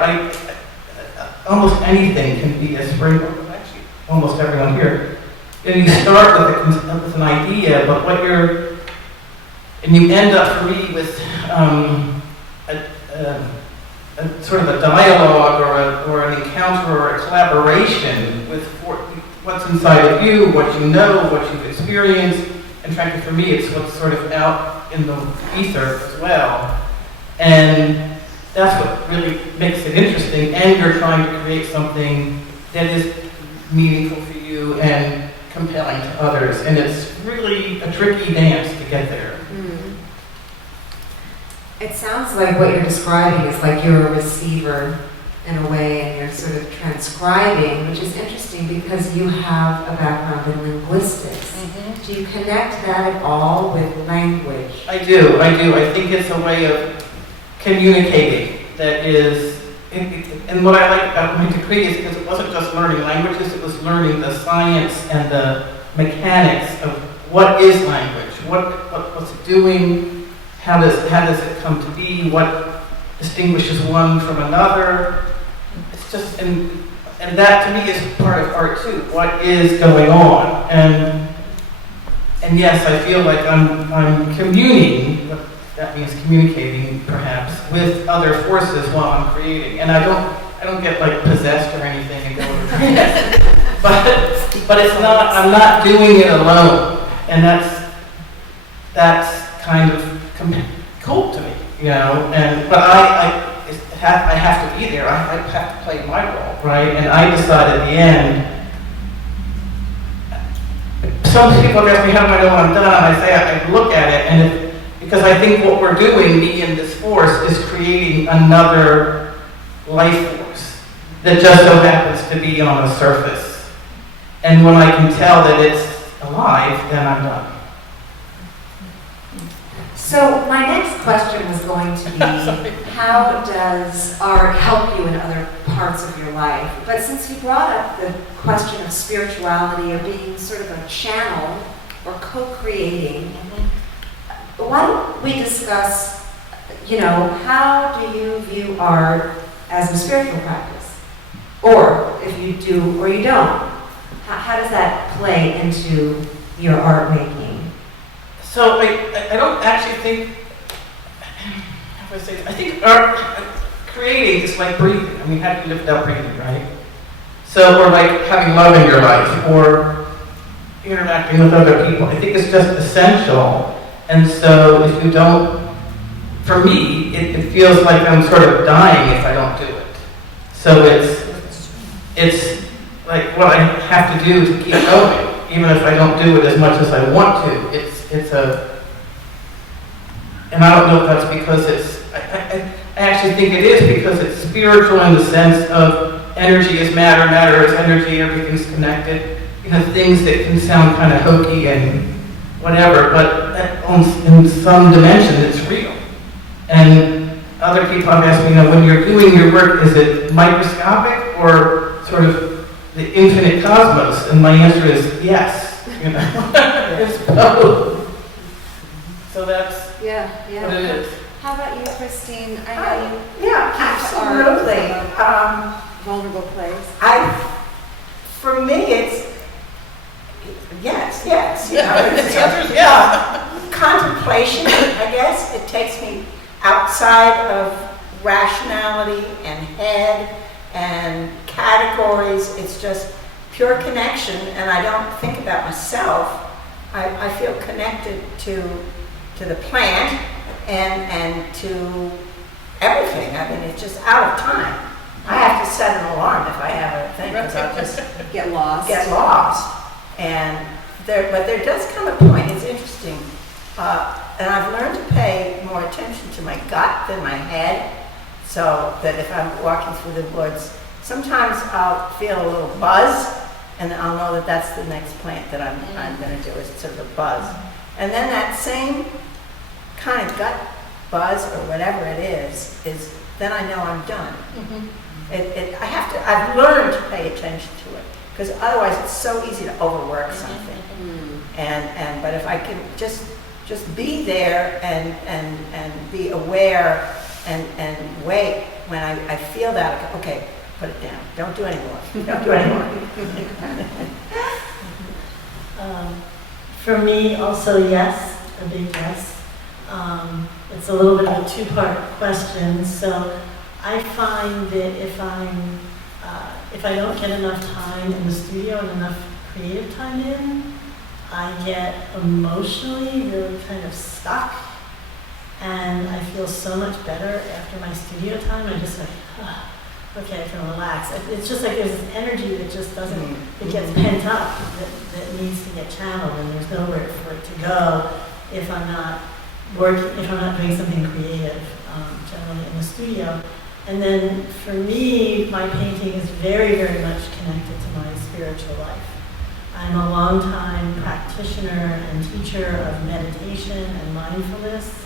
almost anything can be a springboard. Well, actually, almost everyone here. And you start with an idea, but and you end up for me with a sort of a dialogue or an encounter or a collaboration with what's inside of you, what you know, what you've experienced. And frankly, for me, it's what's sort of out in the ether as well. And that's what really makes it interesting. And you're trying to create something that is meaningful for you and compelling to others. And it's really a tricky dance to get there. It sounds like what you're describing is like you're a receiver in a way, and you're sort of transcribing, which is interesting because you have a background in linguistics. Do you connect that at all with language? I do. I think it's a way of communicating that is, and what I like about my degree is because it wasn't just learning languages, it was learning the science and the mechanics of what is language, what's it doing, how does it come to be, what distinguishes one from another. It's just, and that to me is part of art too. What is going on? And yes, I feel like I'm communing. That means communicating, perhaps, with other forces while I'm creating. And I don't get like possessed or anything and go over but it's not. I'm not doing it alone, and that's kind of cool to me, you know. But I have to be there. I have to play my role, right? And I decide at the end. Some people ask me, how do I know when I'm done? And I say, I look at it, and because I think what we're doing, me and this force, is creating another life force that just so happens to be on the surface. And when I can tell that it's alive, then I'm done. So my next question was going to be, how does art help you in other parts of your life? But since you brought up the question of spirituality, of being sort of a channel or co-creating, why don't we discuss, how do you view art as a spiritual practice? Or if you do or you don't, how does that play into your art making? So I don't actually think, how do I say this? I think art, creating is like breathing. I mean, how do you live without breathing, right? So, or like having love in your life, or interacting with other people. I think it's just essential. And so if you don't, for me, it feels like I'm sort of dying if I don't do it. So it's like what I have to do to keep going, even if I don't do it as much as I want to. And I don't know if that's because I actually think it is because it's spiritual in the sense of energy is matter, matter is energy, everything's connected. Things that can sound kind of hokey and whatever, but in some dimension it's real. And other people have asked me, when you're doing your work, is it microscopic or sort of the infinite cosmos? And my answer is yes. It's both. So that's what it is. How about you, Christine? I know you Yeah, keep absolutely. art a vulnerable place. For me, it's yes. Contemplation, I guess. It takes me outside of rationality and head and categories. It's just pure connection, and I don't think about myself. I feel connected to the plant and to everything. I mean, it's just out of time. I have to set an alarm if I have a thing, because I'll just Get lost. But there does come a point, it's interesting, and I've learned to pay more attention to my gut than my head, so that if I'm walking through the woods, sometimes I'll feel a little buzz, and I'll know that that's the next plant that I'm going to do, is sort of a buzz. And then that same kind of gut buzz, or whatever it is then I know I'm done. I've learned to pay attention to it, because otherwise it's so easy to overwork something. But if I can just be there and be aware and wait, when I feel that, I go, okay, put it down. Don't do any more. Don't do any more. For me, also yes, a big yes. It's a little bit of a two-part question. So I find that if I don't get enough time in the studio and enough creative time in, I get emotionally really kind of stuck, and I feel so much better after my studio time. I just like, okay, I can relax. It's just like there's this energy that just doesn't, it gets pent up, that needs to get channeled, and there's nowhere for it to go if I'm not working, if I'm not doing something creative, generally in the studio. And then for me, my painting is very, very much connected to my spiritual life. I'm a long-time practitioner and teacher of meditation and mindfulness.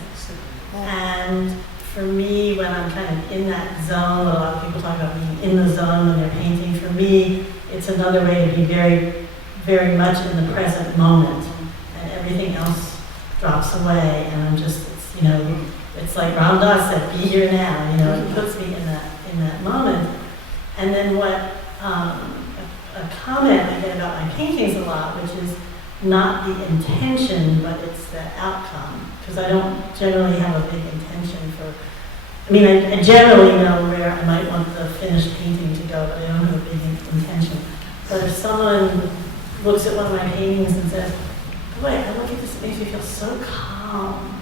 And for me, when I'm kind of in that zone, a lot of people talk about being in the zone when they're painting. For me, it's another way to be very, very much in the present moment. And everything else drops away. And I'm just, it's like Ram Dass said, be here now. It puts me in that moment. And then what, a comment I get about my paintings a lot, which is not the intention, but it's the outcome. Because I don't generally have a big intention for, I generally know where I might want the finished painting to go, but I don't have a big intention. But if someone looks at one of my paintings and says, boy, I look at this, it makes me feel so calm.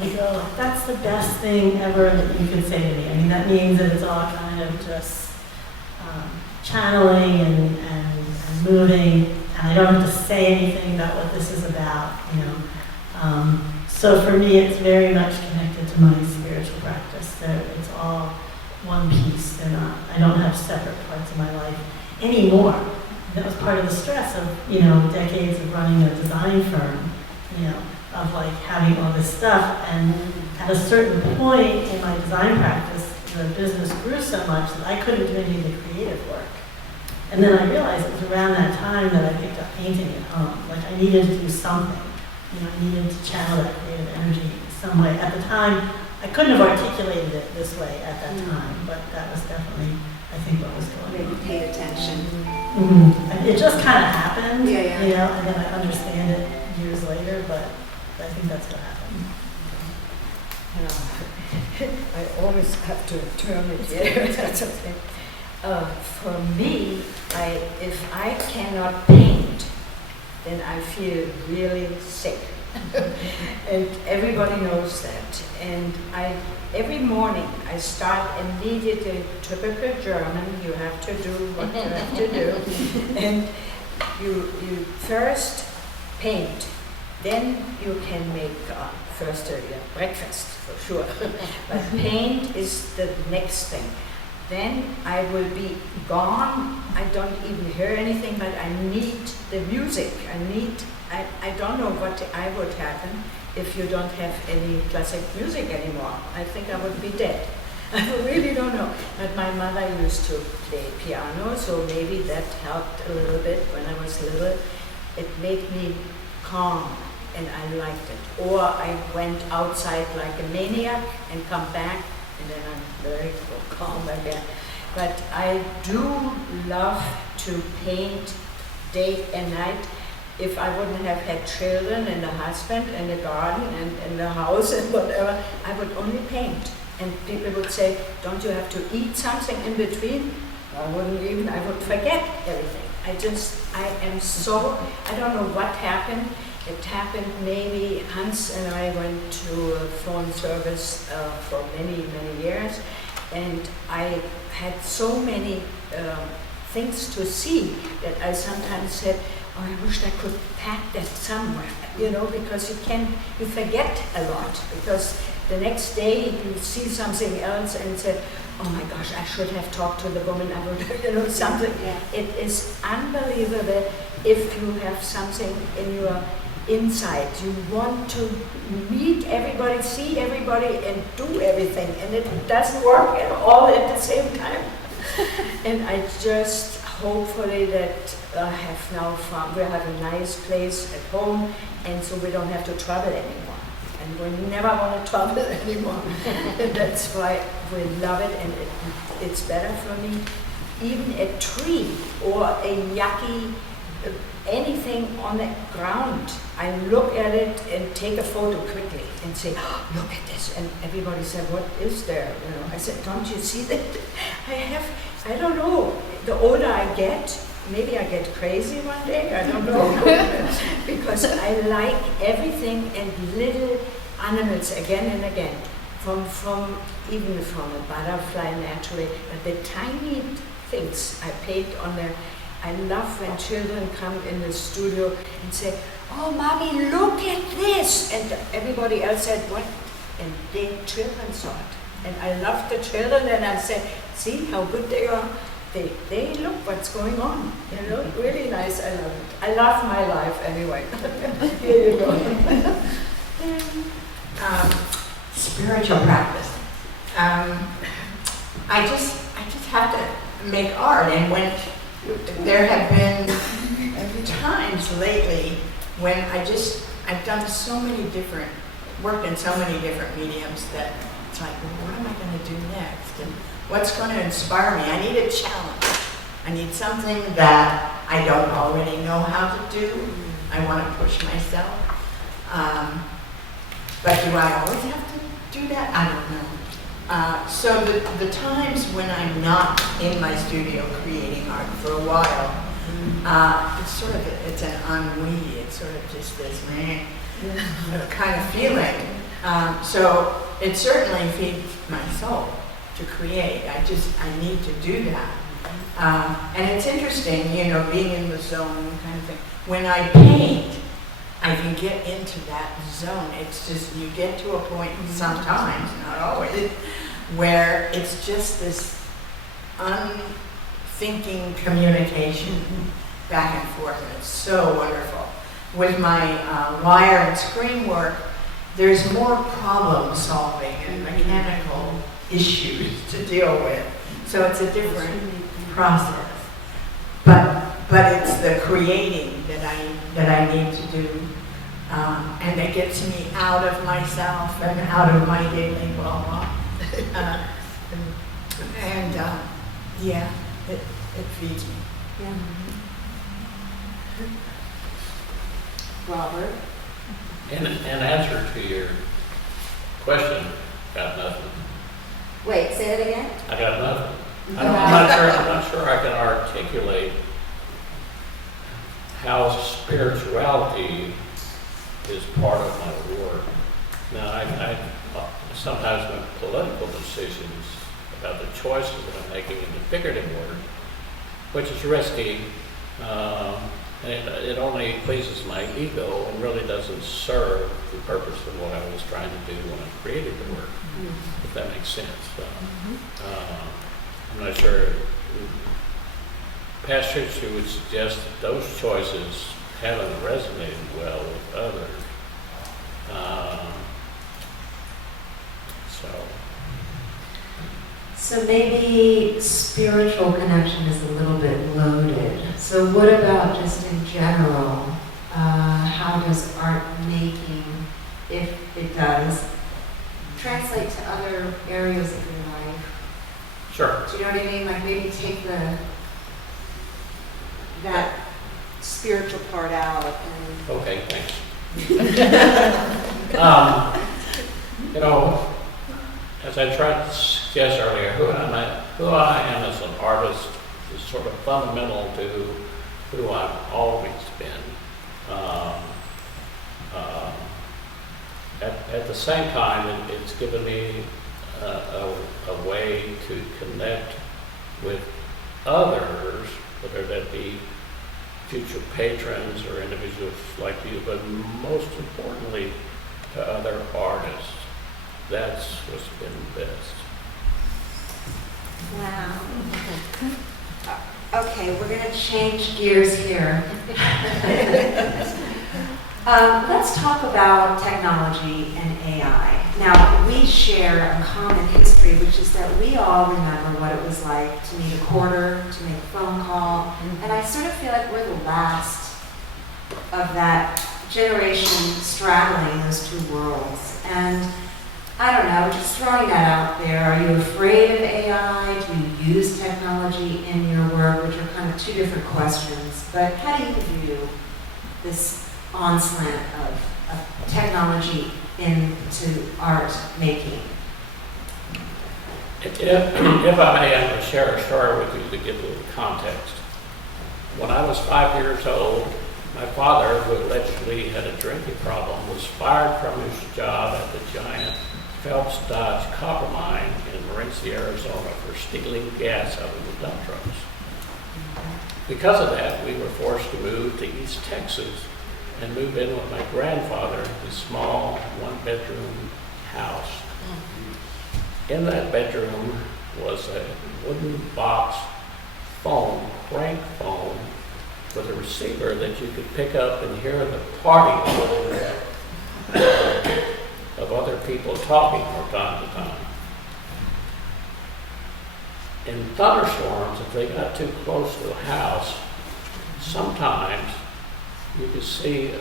I go, that's the best thing ever that you could say to me. That means that it's all kind of just channeling and moving, and I don't have to say anything about what this is about, So for me, it's very much connected to my spiritual practice. It's all one piece. I don't have separate parts of my life anymore. That was part of the stress of, decades of running a design firm, of like having all this stuff. And at a certain point in my design practice, the business grew so much that I couldn't do any of the creative work. And then I realized it was around that time that I picked up painting at home. Like I needed to do something. I needed to channel that creative energy some way. At the time, I couldn't have articulated it this way at that time, but that was definitely, I think, what was going on. Maybe paid attention. And it just kind of happened, and then I understand it years later, but I think that's what happened. I always have to turn it here. That's okay. For me, if I cannot paint, then I feel really sick. And everybody knows that. And every morning I start immediately, typical German, you have to do what you have to do. And you first paint, then you can make first breakfast for sure. But paint is the next thing. Then I will be gone. I don't even hear anything, but I need the music. I don't know what I would happen if you don't have any classic music anymore. I think I would be dead. I really don't know. But my mother used to play piano, so maybe that helped a little bit when I was little. It made me calm, and I liked it. Or I went outside like a maniac and come back, and then I'm very calm again. But I do love to paint day and night. If I wouldn't have had children and a husband and a garden and a house and whatever, I would only paint. And people would say, don't you have to eat something in between? I would forget everything. I am so, I don't know what happened. It happened maybe, Hans and I went to a phone service for many, many years, and I had so many things to see that I sometimes said, oh, I wish I could pack that somewhere, because you forget a lot, because the next day you see something else and say, oh my gosh, I should have talked to the woman, I would, something. Yeah. It is unbelievable if you have something in your inside. You want to meet everybody, see everybody, and do everything, and it doesn't work at all at the same time. And I just, hopefully that have now found, we have a nice place at home, and so we don't have to travel anymore. And we never want to travel anymore. And that's why we love it, and it's better for me. Even a tree or a yucky, anything on the ground, I look at it and take a photo quickly and say, oh, look at this. And everybody said, what is there? I said, don't you see that? I don't know. The older I get, maybe I get crazy one day, I don't know. Because I like everything and little animals again and again. Even from a butterfly naturally, but the tiny things I paint on there. I love when children come in the studio and say, "Oh, mommy, look at this!" And everybody else said, "What?" And the children saw it. And I love the children, and I said, "See how good they are? They look what's going on. They look really nice. I love it. I love my life anyway." Here you go. Spiritual practice. I just have to make art, and when there have been times lately when I've done so many different, worked in so many different mediums that it's like, well, what am I going to do next? And what's going to inspire me? I need a challenge. I need something that I don't already know how to do. I want to push myself. But do I always have to do that? I don't know. So the times when I'm not in my studio creating art for a while, it's an ennui. It's sort of just this kind of feeling. So it certainly feeds my soul to create. I need to do that. And it's interesting, being in the zone kind of thing. When I paint, I can get into that zone. It's just, you get to a point sometimes, not always, where it's just this unthinking communication back and forth, and it's so wonderful. With my wire and screen work, there's more problem solving and mechanical issues to deal with. So it's a different process. But it's the creating that I need to do. And that gets me out of myself and out of my daily blah blah. It feeds me. Yeah. Robert? In answer to your question, got nothing. Wait, say that again? I got nothing. I'm not sure I can articulate how spirituality is part of my work. Now, I sometimes make political decisions about the choices that I'm making in the figurative work, which is risky, and it only pleases my ego and really doesn't serve the purpose of what I was trying to do when I created the work, if that makes sense. I'm not sure. Past history would suggest that those choices haven't resonated well with others. So maybe spiritual connection is a little bit loaded. So what about just in general, how does art making, if it does, translate to other areas of your life? Sure. Do you know what I mean? Like maybe take that spiritual part out and... Okay, thanks. As I tried to suggest earlier, who I am as an artist is sort of fundamental to who I've always been. At the same time, it's given me a way to connect with others, whether that be future patrons or individuals like you, but most importantly, to other artists. That's what's been best. Wow. Okay, we're going to change gears here. Let's talk about technology and AI. Now, we share a common history, which is that we all remember what it was like to need a quarter, to make a phone call, and I sort of feel like we're the last of that generation straddling those two worlds. And I don't know, just throwing that out there, are you afraid of AI? Do you use technology in your work, which are kind of two different questions, but how do you view this onslaught of technology into art making? If I may, I'm going to share a story with you to give a little context. When I was 5 years old, my father, who allegedly had a drinking problem, was fired from his job at the giant Phelps Dodge copper mine in Morenci, Arizona, for stealing gas out of the dump trucks. because of that, we were forced to move to East Texas and move in with my grandfather in a small one-bedroom house. In that bedroom was a wooden box phone, crank phone, with a receiver that you could pick up and hear the party of other people talking from time to time. In thunderstorms, if they got too close to the house, sometimes you could see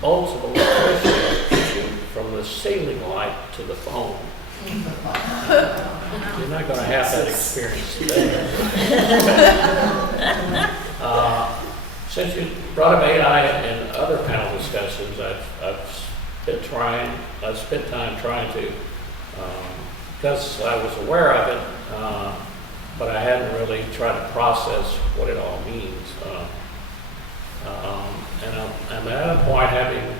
bolts of electricity shoot from the ceiling light to the phone. You're not going to have that experience today. Since you brought up AI in other panel discussions, I've spent time trying to, because I was aware of it, but I hadn't really tried to process what it all means. And I'm at a point, having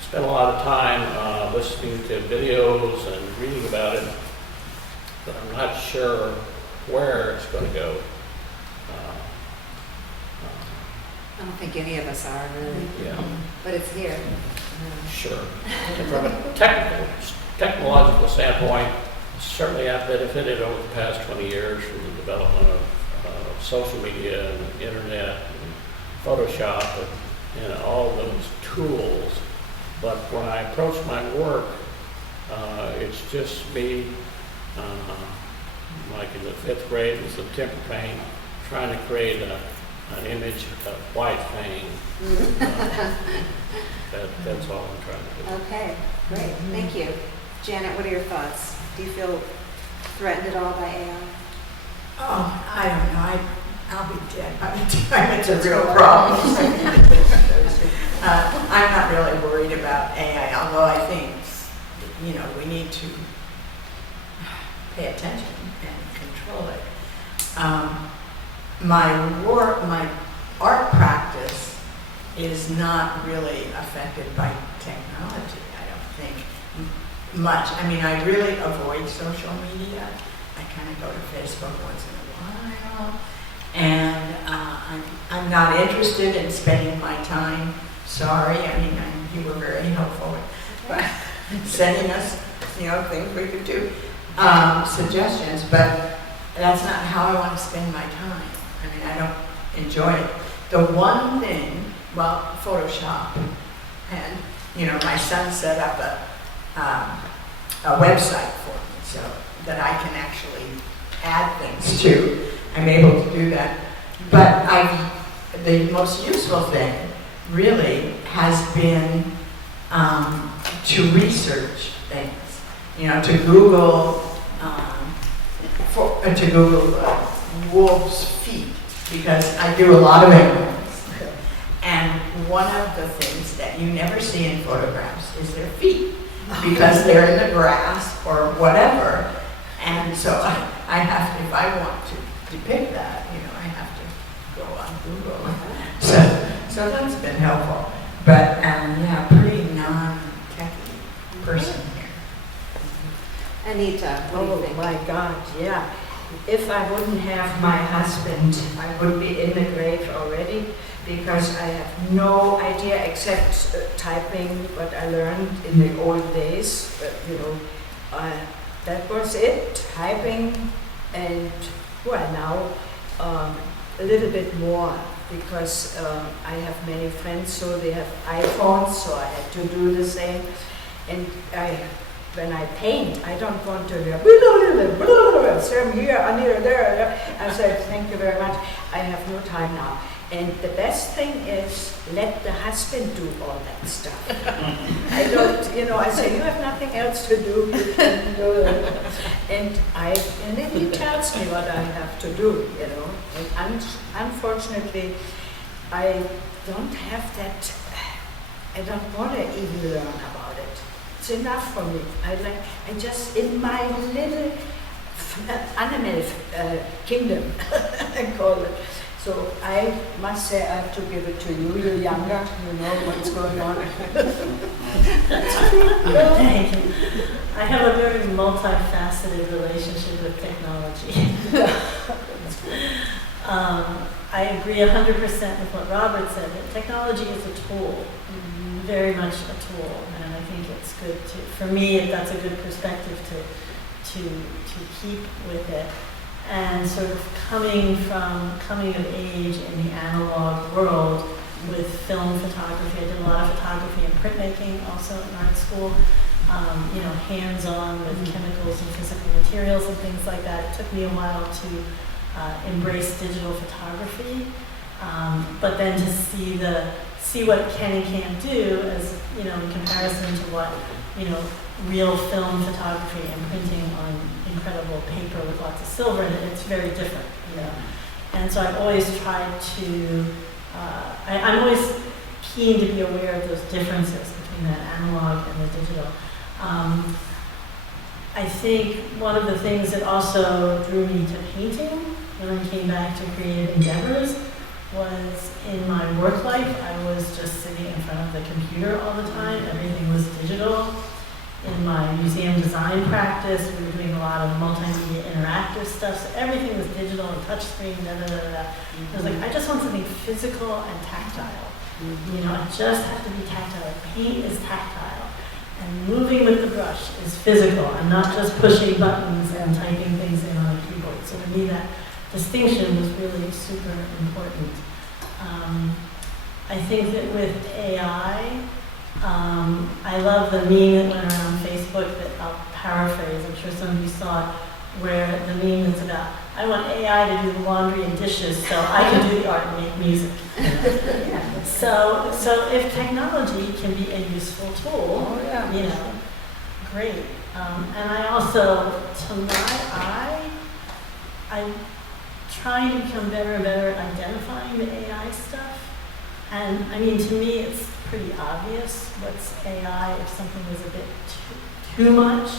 spent a lot of time listening to videos and reading about it, but I'm not sure where it's going to go. I don't think any of us are really, Yeah, but it's here. sure. And from a technological standpoint, certainly I've benefited over the past 20 years from the development of social media and the internet and Photoshop and all those tools. But when I approach my work, it's just me, like in the 5th grade with some temper paint, trying to create an image of white fang. That's all I'm trying to do. Okay, great, thank you. Janet, what are your thoughts? Do you feel threatened at all by AI? Oh, I don't know. I'll be dead by the time it's a real problem. I'm not really worried about AI, although I think, we need to pay attention and control it. My art practice is not really affected by technology, I don't think, much. I mean, I really avoid social media. I kind of go to Facebook once in a while. And I'm not interested in spending my time. Sorry, I mean, you were very helpful by sending us, things we could do, suggestions, but that's not how I want to spend my time. I mean, I don't enjoy it. The one thing, well, Photoshop, and, my son set up a website for me so that I can actually add things to. I'm able to do that. But the most useful thing really has been to research things, to Google, wolves' feet, because I do a lot of animals. And one of the things that you never see in photographs is their feet, because they're in the grass or whatever. And so I have to, if I want to depict that, I have to go on Google. So that's been helpful. But pretty non-techy person here. Anita, what do you Oh think? my God, yeah. If I wouldn't have my husband, I would be in the grave already, because I have no idea except typing what I learned in the old days. That was it, typing, and now a little bit more, because I have many friends, so they have iPhones, so I had to do the same. And when I paint, I don't want to hear Sam here, Anita there. I said, thank you very much. I have no time now. And the best thing is let the husband do all that stuff. I don't, I say, you have nothing else to do, you can do it. And then he tells me what I have to do, And unfortunately, I don't have that, I don't want to even learn about it. It's enough for me. I just, in my little animal kingdom, I call it. So I must say I have to give it to you. You're younger, you know what's going on. Thank you. I have a very multifaceted relationship with technology. I agree 100% with what Robert said, that technology is a tool, very much a tool, and I think it's good to, for me, that's a good perspective to keep with it. And sort of coming of age in the analog world with film photography, I did a lot of photography and printmaking also in art school, hands-on with chemicals and physical materials and things like that. It took me a while to embrace digital photography, but then to see what it can and can't do as, in comparison to what, real film photography and printing on incredible paper with lots of silver in it, it's very different, And so I've always tried to, I'm always keen to be aware of those differences between that analog and the digital. I think one of the things that also drew me to painting when I came back to creative endeavors was in my work life, I was just sitting in front of the computer all the time. Everything was digital. In my museum design practice, we were doing a lot of multimedia interactive stuff, so everything was digital and touchscreen, I was like, I just want something physical and tactile. I just have to be tactile. Paint is tactile. And moving with the brush is physical. I'm not just pushing buttons and typing things in on a keyboard. So to me, that distinction was really super important. I think that with AI, I love the meme that went around Facebook that I'll paraphrase. I'm sure some of you saw it, where the meme is about, I want AI to do the laundry and dishes so I can do the art and make music. So if technology can be a useful tool, great. And I also, to my eye, I'm trying to become better and better at identifying the AI stuff. And I mean, to me, it's pretty obvious what's AI if something is a bit too much,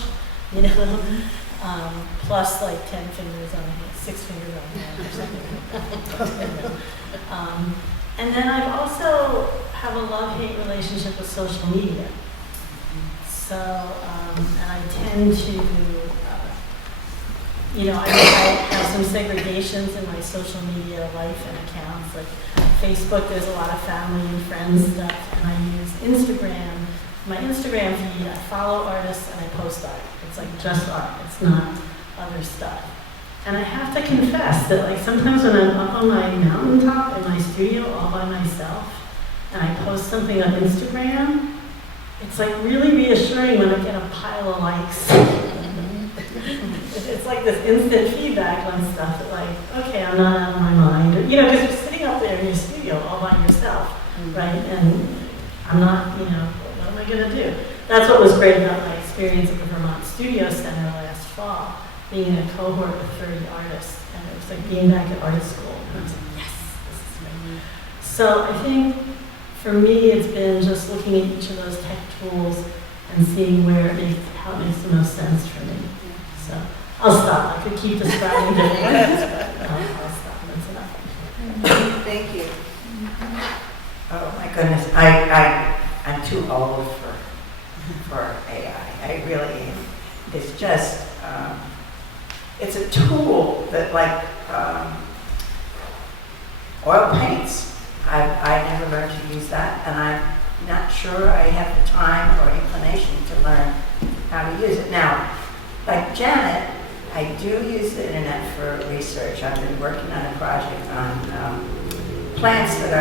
plus like 10 fingers on a hand, 6 fingers on a hand or something. And then I've also have a love-hate relationship with social media. So, and I tend to, I have some segregations in my social media life and accounts. Like Facebook, there's a lot of family and friends stuff, and I use Instagram. My Instagram feed, I follow artists and I post art. It's like just art. It's not other stuff. And I have to confess that like sometimes when I'm up on my mountaintop in my studio all by myself and I post something on Instagram, it's like really reassuring when I get a pile of likes. It's like this instant feedback on stuff that like, okay, I'm not out of my mind. Because you're sitting up there in your studio all by yourself, right? And I'm not, what am I going to do? That's what was great about my experience at the Vermont Studio Center last fall, being in a cohort with 30 artists. And it was like being back at art school. And I was like, yes, this is great. So I think for me, it's been just looking at each of those tech tools and seeing how it makes the most sense for me. So I'll stop. I could keep describing different things, but I'll stop. That's enough. Thank you. Oh my goodness, I'm too old for AI. I really am. It's just, it's a tool that like oil paints. I never learned to use that, and I'm not sure I have the time or inclination to learn how to use it. Now, like Janet, I do use the internet for research. I've been working on a project on plants that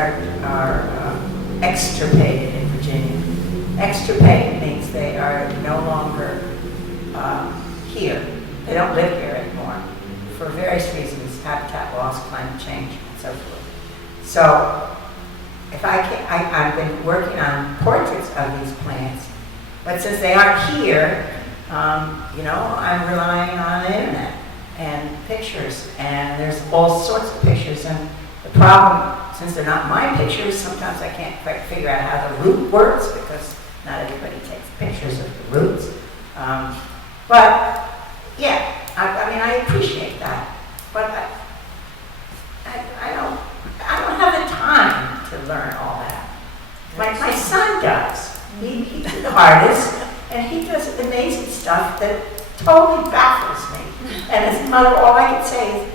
are extirpated in Virginia. Extirpated means they are no longer here. They don't live here anymore for various reasons, habitat loss, climate change, and so forth. So, if I've been working on portraits of these plants, but since they aren't here, I'm relying on the internet and pictures, and there's all sorts of pictures. And the problem, since they're not my pictures, sometimes I can't quite figure out how the root works because not everybody takes pictures of the roots. But yeah, I appreciate that, but I don't have the time to learn all that. My son does. He's an artist, and he does amazing stuff that totally baffles me. And as a mother, all I can say is,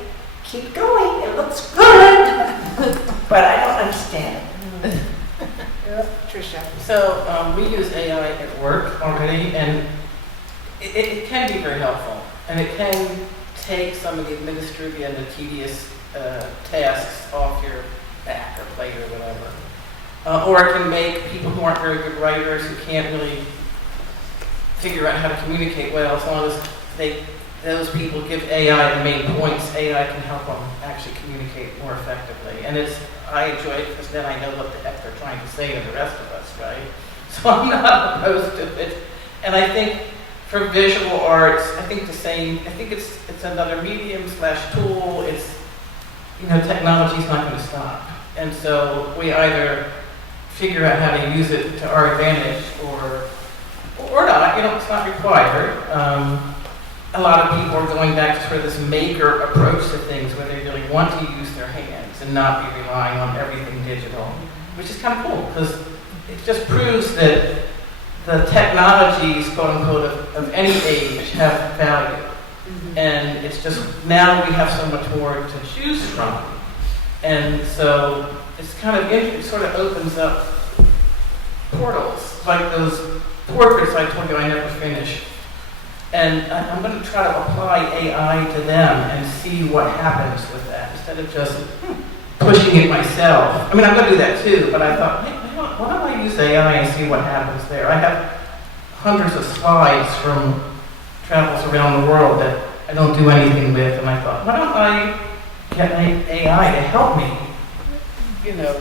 keep going, it looks good. but I don't understand it. Patricia. So we use AI at work already, and it can be very helpful. And it can take some of the administrative and the tedious tasks off your back or plate or whatever. Or it can make people who aren't very good writers, who can't really figure out how to communicate well, as long as those people give AI the main points, AI can help them actually communicate more effectively. And I enjoy it because then I know what the heck they're trying to say to the rest of us, right? So I'm not opposed to it. And I think for visual arts, I think the same. I think it's another medium / tool. It's, technology's not going to stop. And so we either figure out how to use it to our advantage or not. It's not required. A lot of people are going back to sort of this maker approach to things where they really want to use their hands and not be relying on everything digital, which is kind of cool because it just proves that the technologies, quote unquote, of any age have value. And it's just, now we have so much more to choose from. And so it's kind of, it sort of opens up portals, like those portraits I told you I never finished. And I'm going to try to apply AI to them and see what happens with that, instead of just pushing it myself. I mean, I'm going to do that too, but I thought, hey, why don't I use AI and see what happens there? I have hundreds of slides from travels around the world that I don't do anything with, and I thought, why don't I get AI to help me,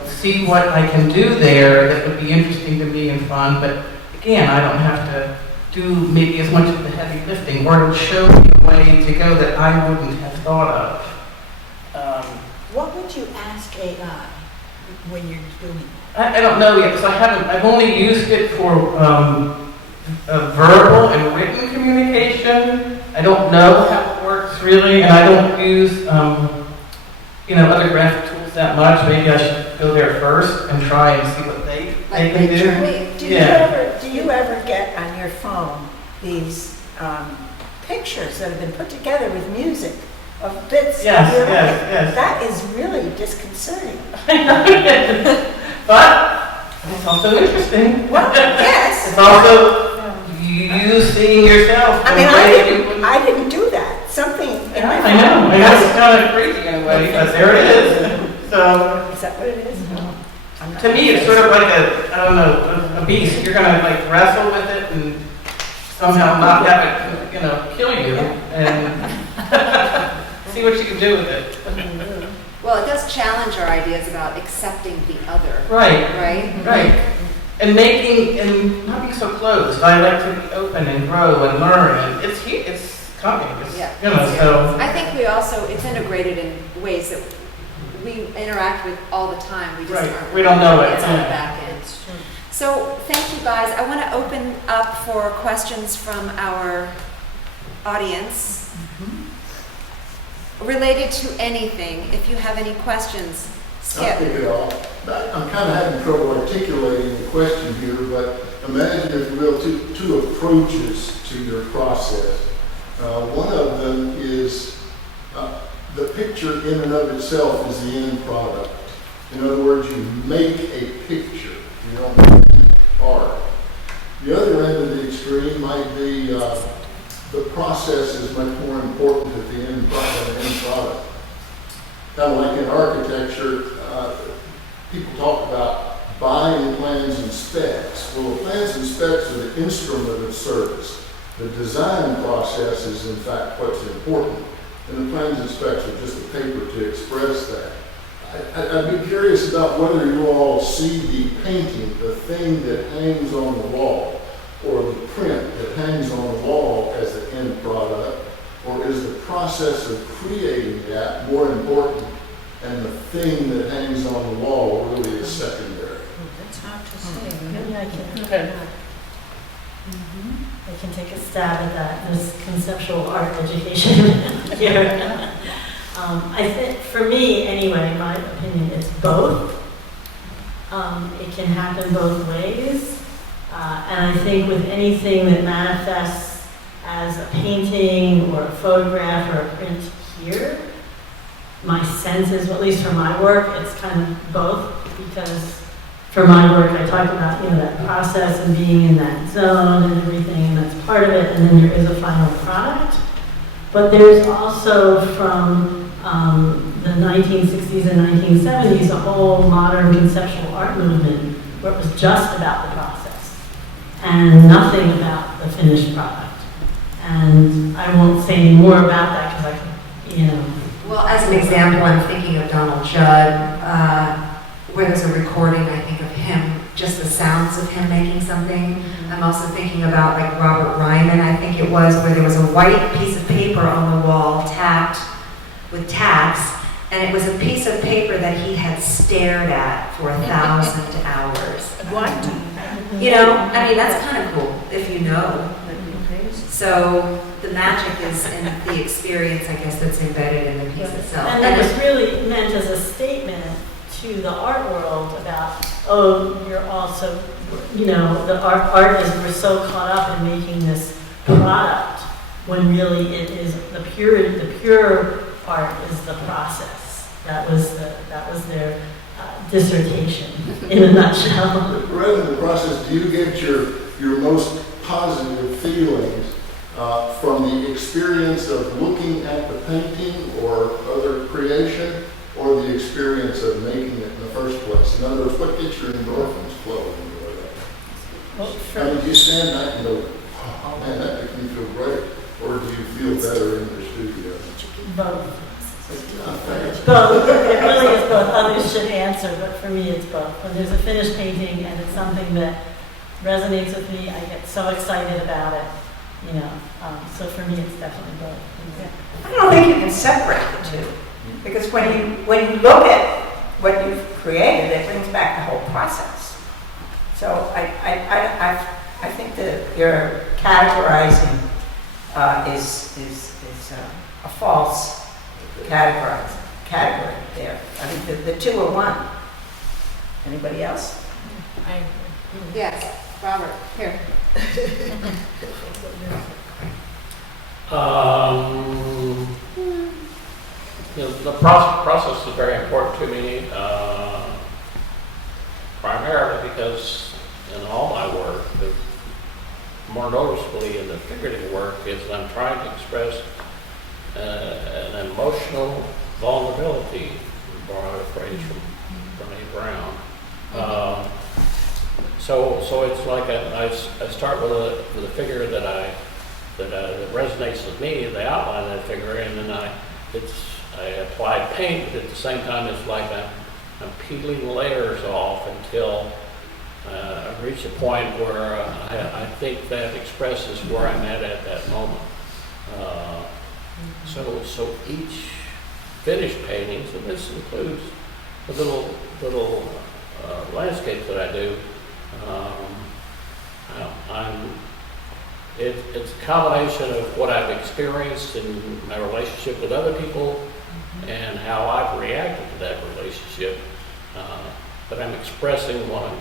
see what I can do there that would be interesting to me and fun, but again, I don't have to do maybe as much of the heavy lifting, or it'll show me a way to go that I wouldn't have thought of. What would you ask AI when you're doing it? I don't know yet, because I've only used it for verbal and written communication. I don't know how it works really, and I don't use other graphic tools that much. Maybe I should go there first and try and see what they can do. Do you ever get on your phone these pictures that have been put together with music of bits of your life? Yes. That is really disconcerting. But it's also interesting. Well, yes. It's also you seeing yourself. I mean, I didn't do that. Something in my I know. It's kind of crazy in a way, but there it is. So Is that what it is? No. to me, it's sort of like a beast. You're gonna like wrestle with it and somehow not have it, kill you, and see what you can do with it. Well, it does challenge our ideas about accepting the other. Right. Right? And not being so closed. I like to be open and grow and learn, and it's coming. So. I think it's integrated in ways that we interact with all the time. We just aren't. We don't know it. It's on the back end. So thank you guys. I want to open up for questions from our audience related to anything. If you have any questions, I'll Skip. kick it off. I'm kind of having trouble articulating the question here, but imagine, if you will, two approaches to your process. One of them is the picture in and of itself is the end product. In other words, you make a picture. You don't make art. The other end of the extreme might be the process is much more important at the end product. Kind of like in architecture, people talk about buying plans and specs. Well, the plans and specs are the instrument of service. The design process is, in fact, what's important. And the plans and specs are just the paper to express that. I'd be curious about whether you all see the painting, the thing that hangs on the wall, or the print that hangs on the wall as the end product, or is the process of creating that more important and the thing that hangs on the wall really is secondary? That's hard to say. Maybe I can. Okay. I can take a stab at that, this conceptual art education here. I think, for me anyway, my opinion is both. It can happen both ways. And I think with anything that manifests as a painting or a photograph or a print here, my sense is, at least for my work, it's kind of both, because for my work, I talked about, that process and being in that zone and everything, and that's part of it, and then there is a final product. But there's also from the 1960s and 1970s, a whole modern conceptual art movement where it was just about the process and nothing about the finished product. And I won't say any more about that because I can, Well, as an example, I'm thinking of Donald Judd, where there's a recording, I think, of him, just the sounds of him making something. I'm also thinking about like Robert Ryman, I think it was, where there was a white piece of paper on the wall tacked with tacks, and it was a piece of paper that he had stared at for 1,000 hours. What? That's kind of cool, if you know. So the magic is in the experience, I guess, that's embedded in the piece itself. And that was really meant as a statement to the art world about, you're also, the artists were so caught up in making this product when really it is the pure art is the process. That was their dissertation in a nutshell. Rather than the process, do you get your most positive feelings from the experience of looking at the painting or other creation, or the experience of making it in the first place? In other words, what gets your endorphins flowing? Do you stand back and go, oh man, that makes me feel great? Or do you feel better in the studio? Both. Both. It really is both. Others should answer, but for me it's both. When there's a finished painting and it's something that resonates with me, I get so excited about it. So for me it's definitely both. I don't think you can separate the two, because when you look at what you've created, it brings back the whole process. So I think that your categorizing is a false category there. I think the two are one. Anybody else? Yes, Robert, here. The process is very important to me, primarily because in all my work, more noticeably in the figurative work, is I'm trying to express an emotional vulnerability, to borrow a phrase from Brene Brown. So it's like I start with a figure that resonates with me, the outline of that figure, and then I apply paint, but at the same time it's like I'm peeling layers off until I reach a point where I think that expresses where I'm at that moment. So each finished paintings, and this includes the little landscapes that I do, it's a combination of what I've experienced in my relationship with other people and how I've reacted to that relationship. But I'm expressing what I'm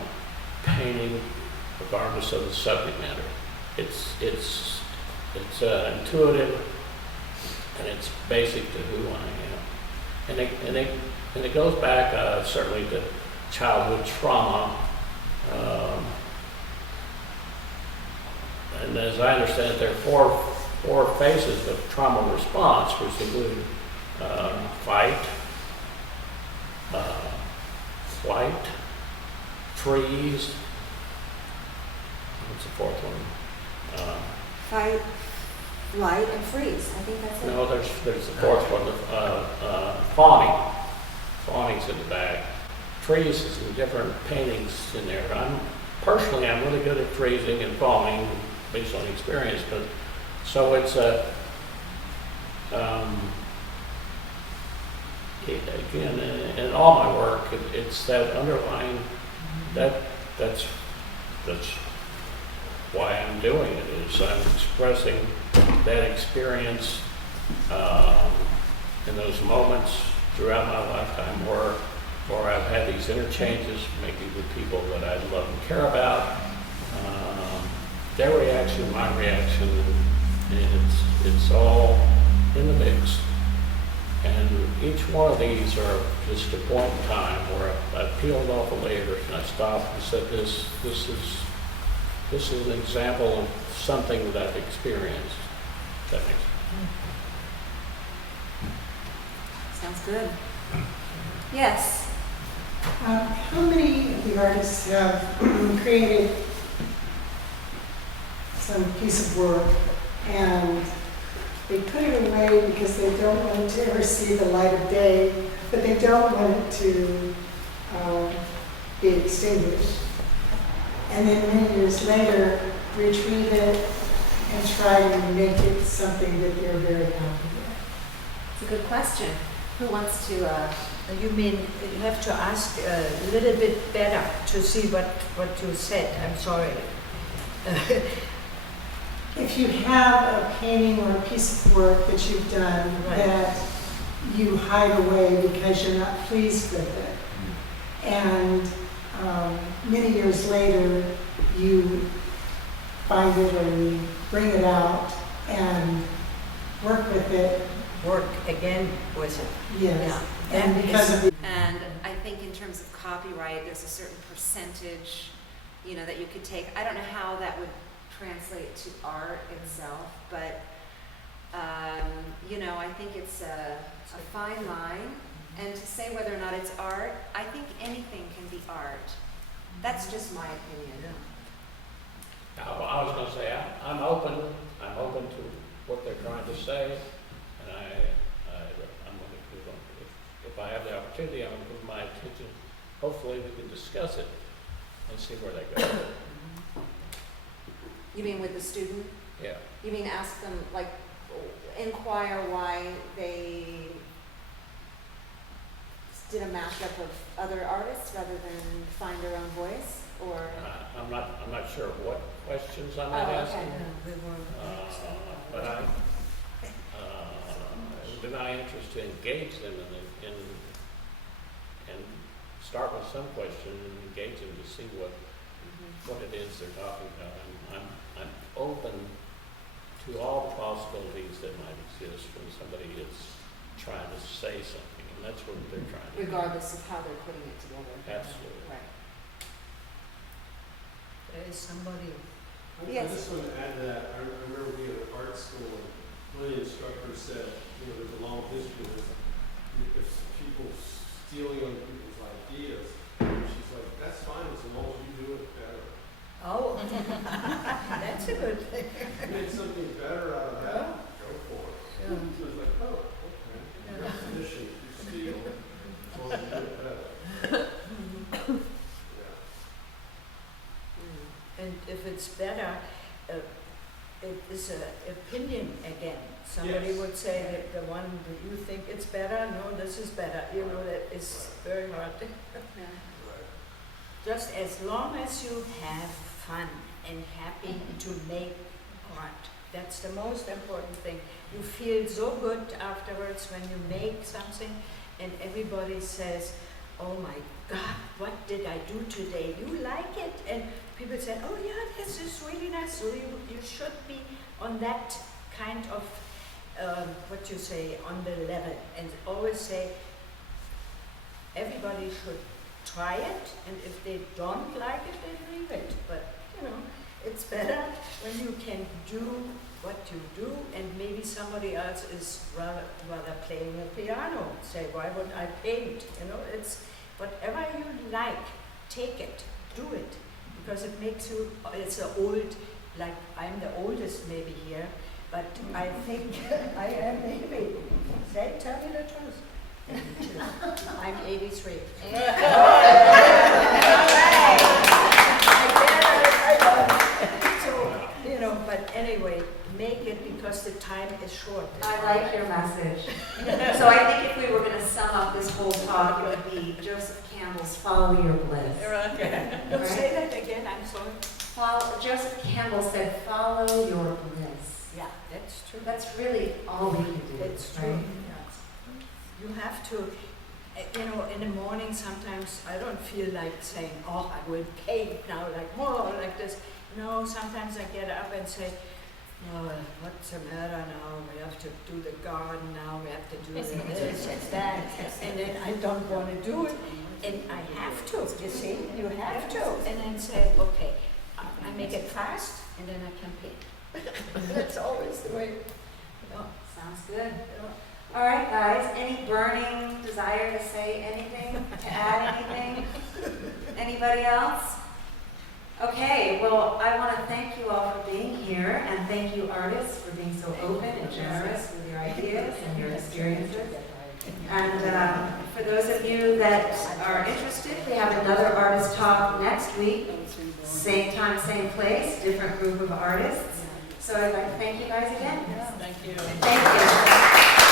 painting regardless of the subject matter. It's intuitive and it's basic to who I am. And it goes back certainly to childhood trauma. And as I understand it, there are four phases of trauma response, which include fight, flight, freeze. What's the fourth one? Fight, flight, and freeze. I think that's it. No, there's the fourth one. Fawning. Fawning's in the back. Freeze is in different paintings in there. I'm really good at freezing and fawning based on experience, but so it's again, in all my work, it's that underlying, that's why I'm doing it, is I'm expressing that experience in those moments throughout my lifetime where I've had these interchanges, maybe with people that I love and care about. Their reaction, my reaction, it's all in the mix. And each one of these are just a point in time where I peeled off the layers and I stopped and said, this is an example of something that I've experienced. That makes sense. Sounds good. Yes. How many of the artists have created some piece of work and they put it away because they don't want it to ever see the light of day, but they don't want it to be extinguished? And then many years later, retrieve it and try to make it something that they're very happy with? It's a good question. Who wants to, You mean, you have to ask a little bit better to see what you said. I'm sorry. If you have a painting or a piece of work that you've done Right. that you hide away because you're not pleased with it, and many years later you find it or you bring it out and work with it, Work again with it. yes. Yeah. And because of the and I think in terms of copyright, there's a certain percentage, that you could take. I don't know how that would translate to art itself, but, I think it's a fine line. And to say whether or not it's art, I think anything can be art. That's just my opinion. Now, I was going to say, I'm open to what they're trying to say, and I'm going to, if I have the opportunity, I'm going to give my attention. Hopefully we can discuss it and see where they go. You mean with the student? Yeah. You mean ask them, like, inquire why they did a mashup of other artists rather than find their own voice, or? I'm not sure what questions I might ask them. But it would be my interest to engage them and start with some question and engage them to see what it is they're talking about. I'm open to all the possibilities that might exist when somebody is trying to say something, and that's what they're trying to do. Regardless of how they're putting it together. Absolutely. Right. There is somebody. Yes. I just want to add to that. I remember being at art school, and one of the instructors said, there's a long history of this. If people stealing other people's ideas, she's like, that's fine as long as you do it better. Oh, that's a good thing. You make something better out of that, go for it. Yeah. So I was like, oh, okay. Yeah. Definition, you steal, as long as you do it better. Yeah. And if it's better, it is an opinion again. Somebody Yes. would say that the one that you think it's better, no, this is better. That is very hard. Yeah. Right. Just as long as you have fun and happy to make art. That's the most important thing. You feel so good afterwards when you make something and everybody says, oh my God, what did I do today? You like it? And people say, oh yeah, this is really nice. So you should be on that kind of, on the level. And always say, everybody should try it, and if they don't like it, they leave it. But, it's better when you can do what you do, and maybe somebody else is rather playing the piano. Say, why would I paint? It's whatever you like, take it, do it, because it makes you, it's an old, like I'm the oldest maybe here, but I think I am maybe. Tell me the truth. I'm 83. So, but anyway, make it because the time is short. I like your message. So I think if we were going to sum up this whole talk, it would be Joseph Campbell's Follow Your Bliss. Right. Say that again, I'm sorry. Joseph Campbell said, follow your bliss. Yeah, that's true. That's really all we can do. That's true. Right? You have to, in the morning sometimes I don't feel like saying, oh, I will paint now like more like this. No, sometimes I get up and say, oh, what's the matter now? We have to do the garden now, we have to do this and that, and then I don't want to do it, and I have to, you see, you have to, and then say, okay, I make it fast, and then I can paint. That's always the way, you know. Sounds good. All right, guys, any burning desire to say anything, to add anything? Anybody else? Okay, well, I want to thank you all for being here, and thank you artists for being so open and generous with your ideas and your experiences. And for those of you that are interested, we have another artist talk next week, same time, same place, different group of artists. So I'd like to thank you guys again. Thank you. Thank you.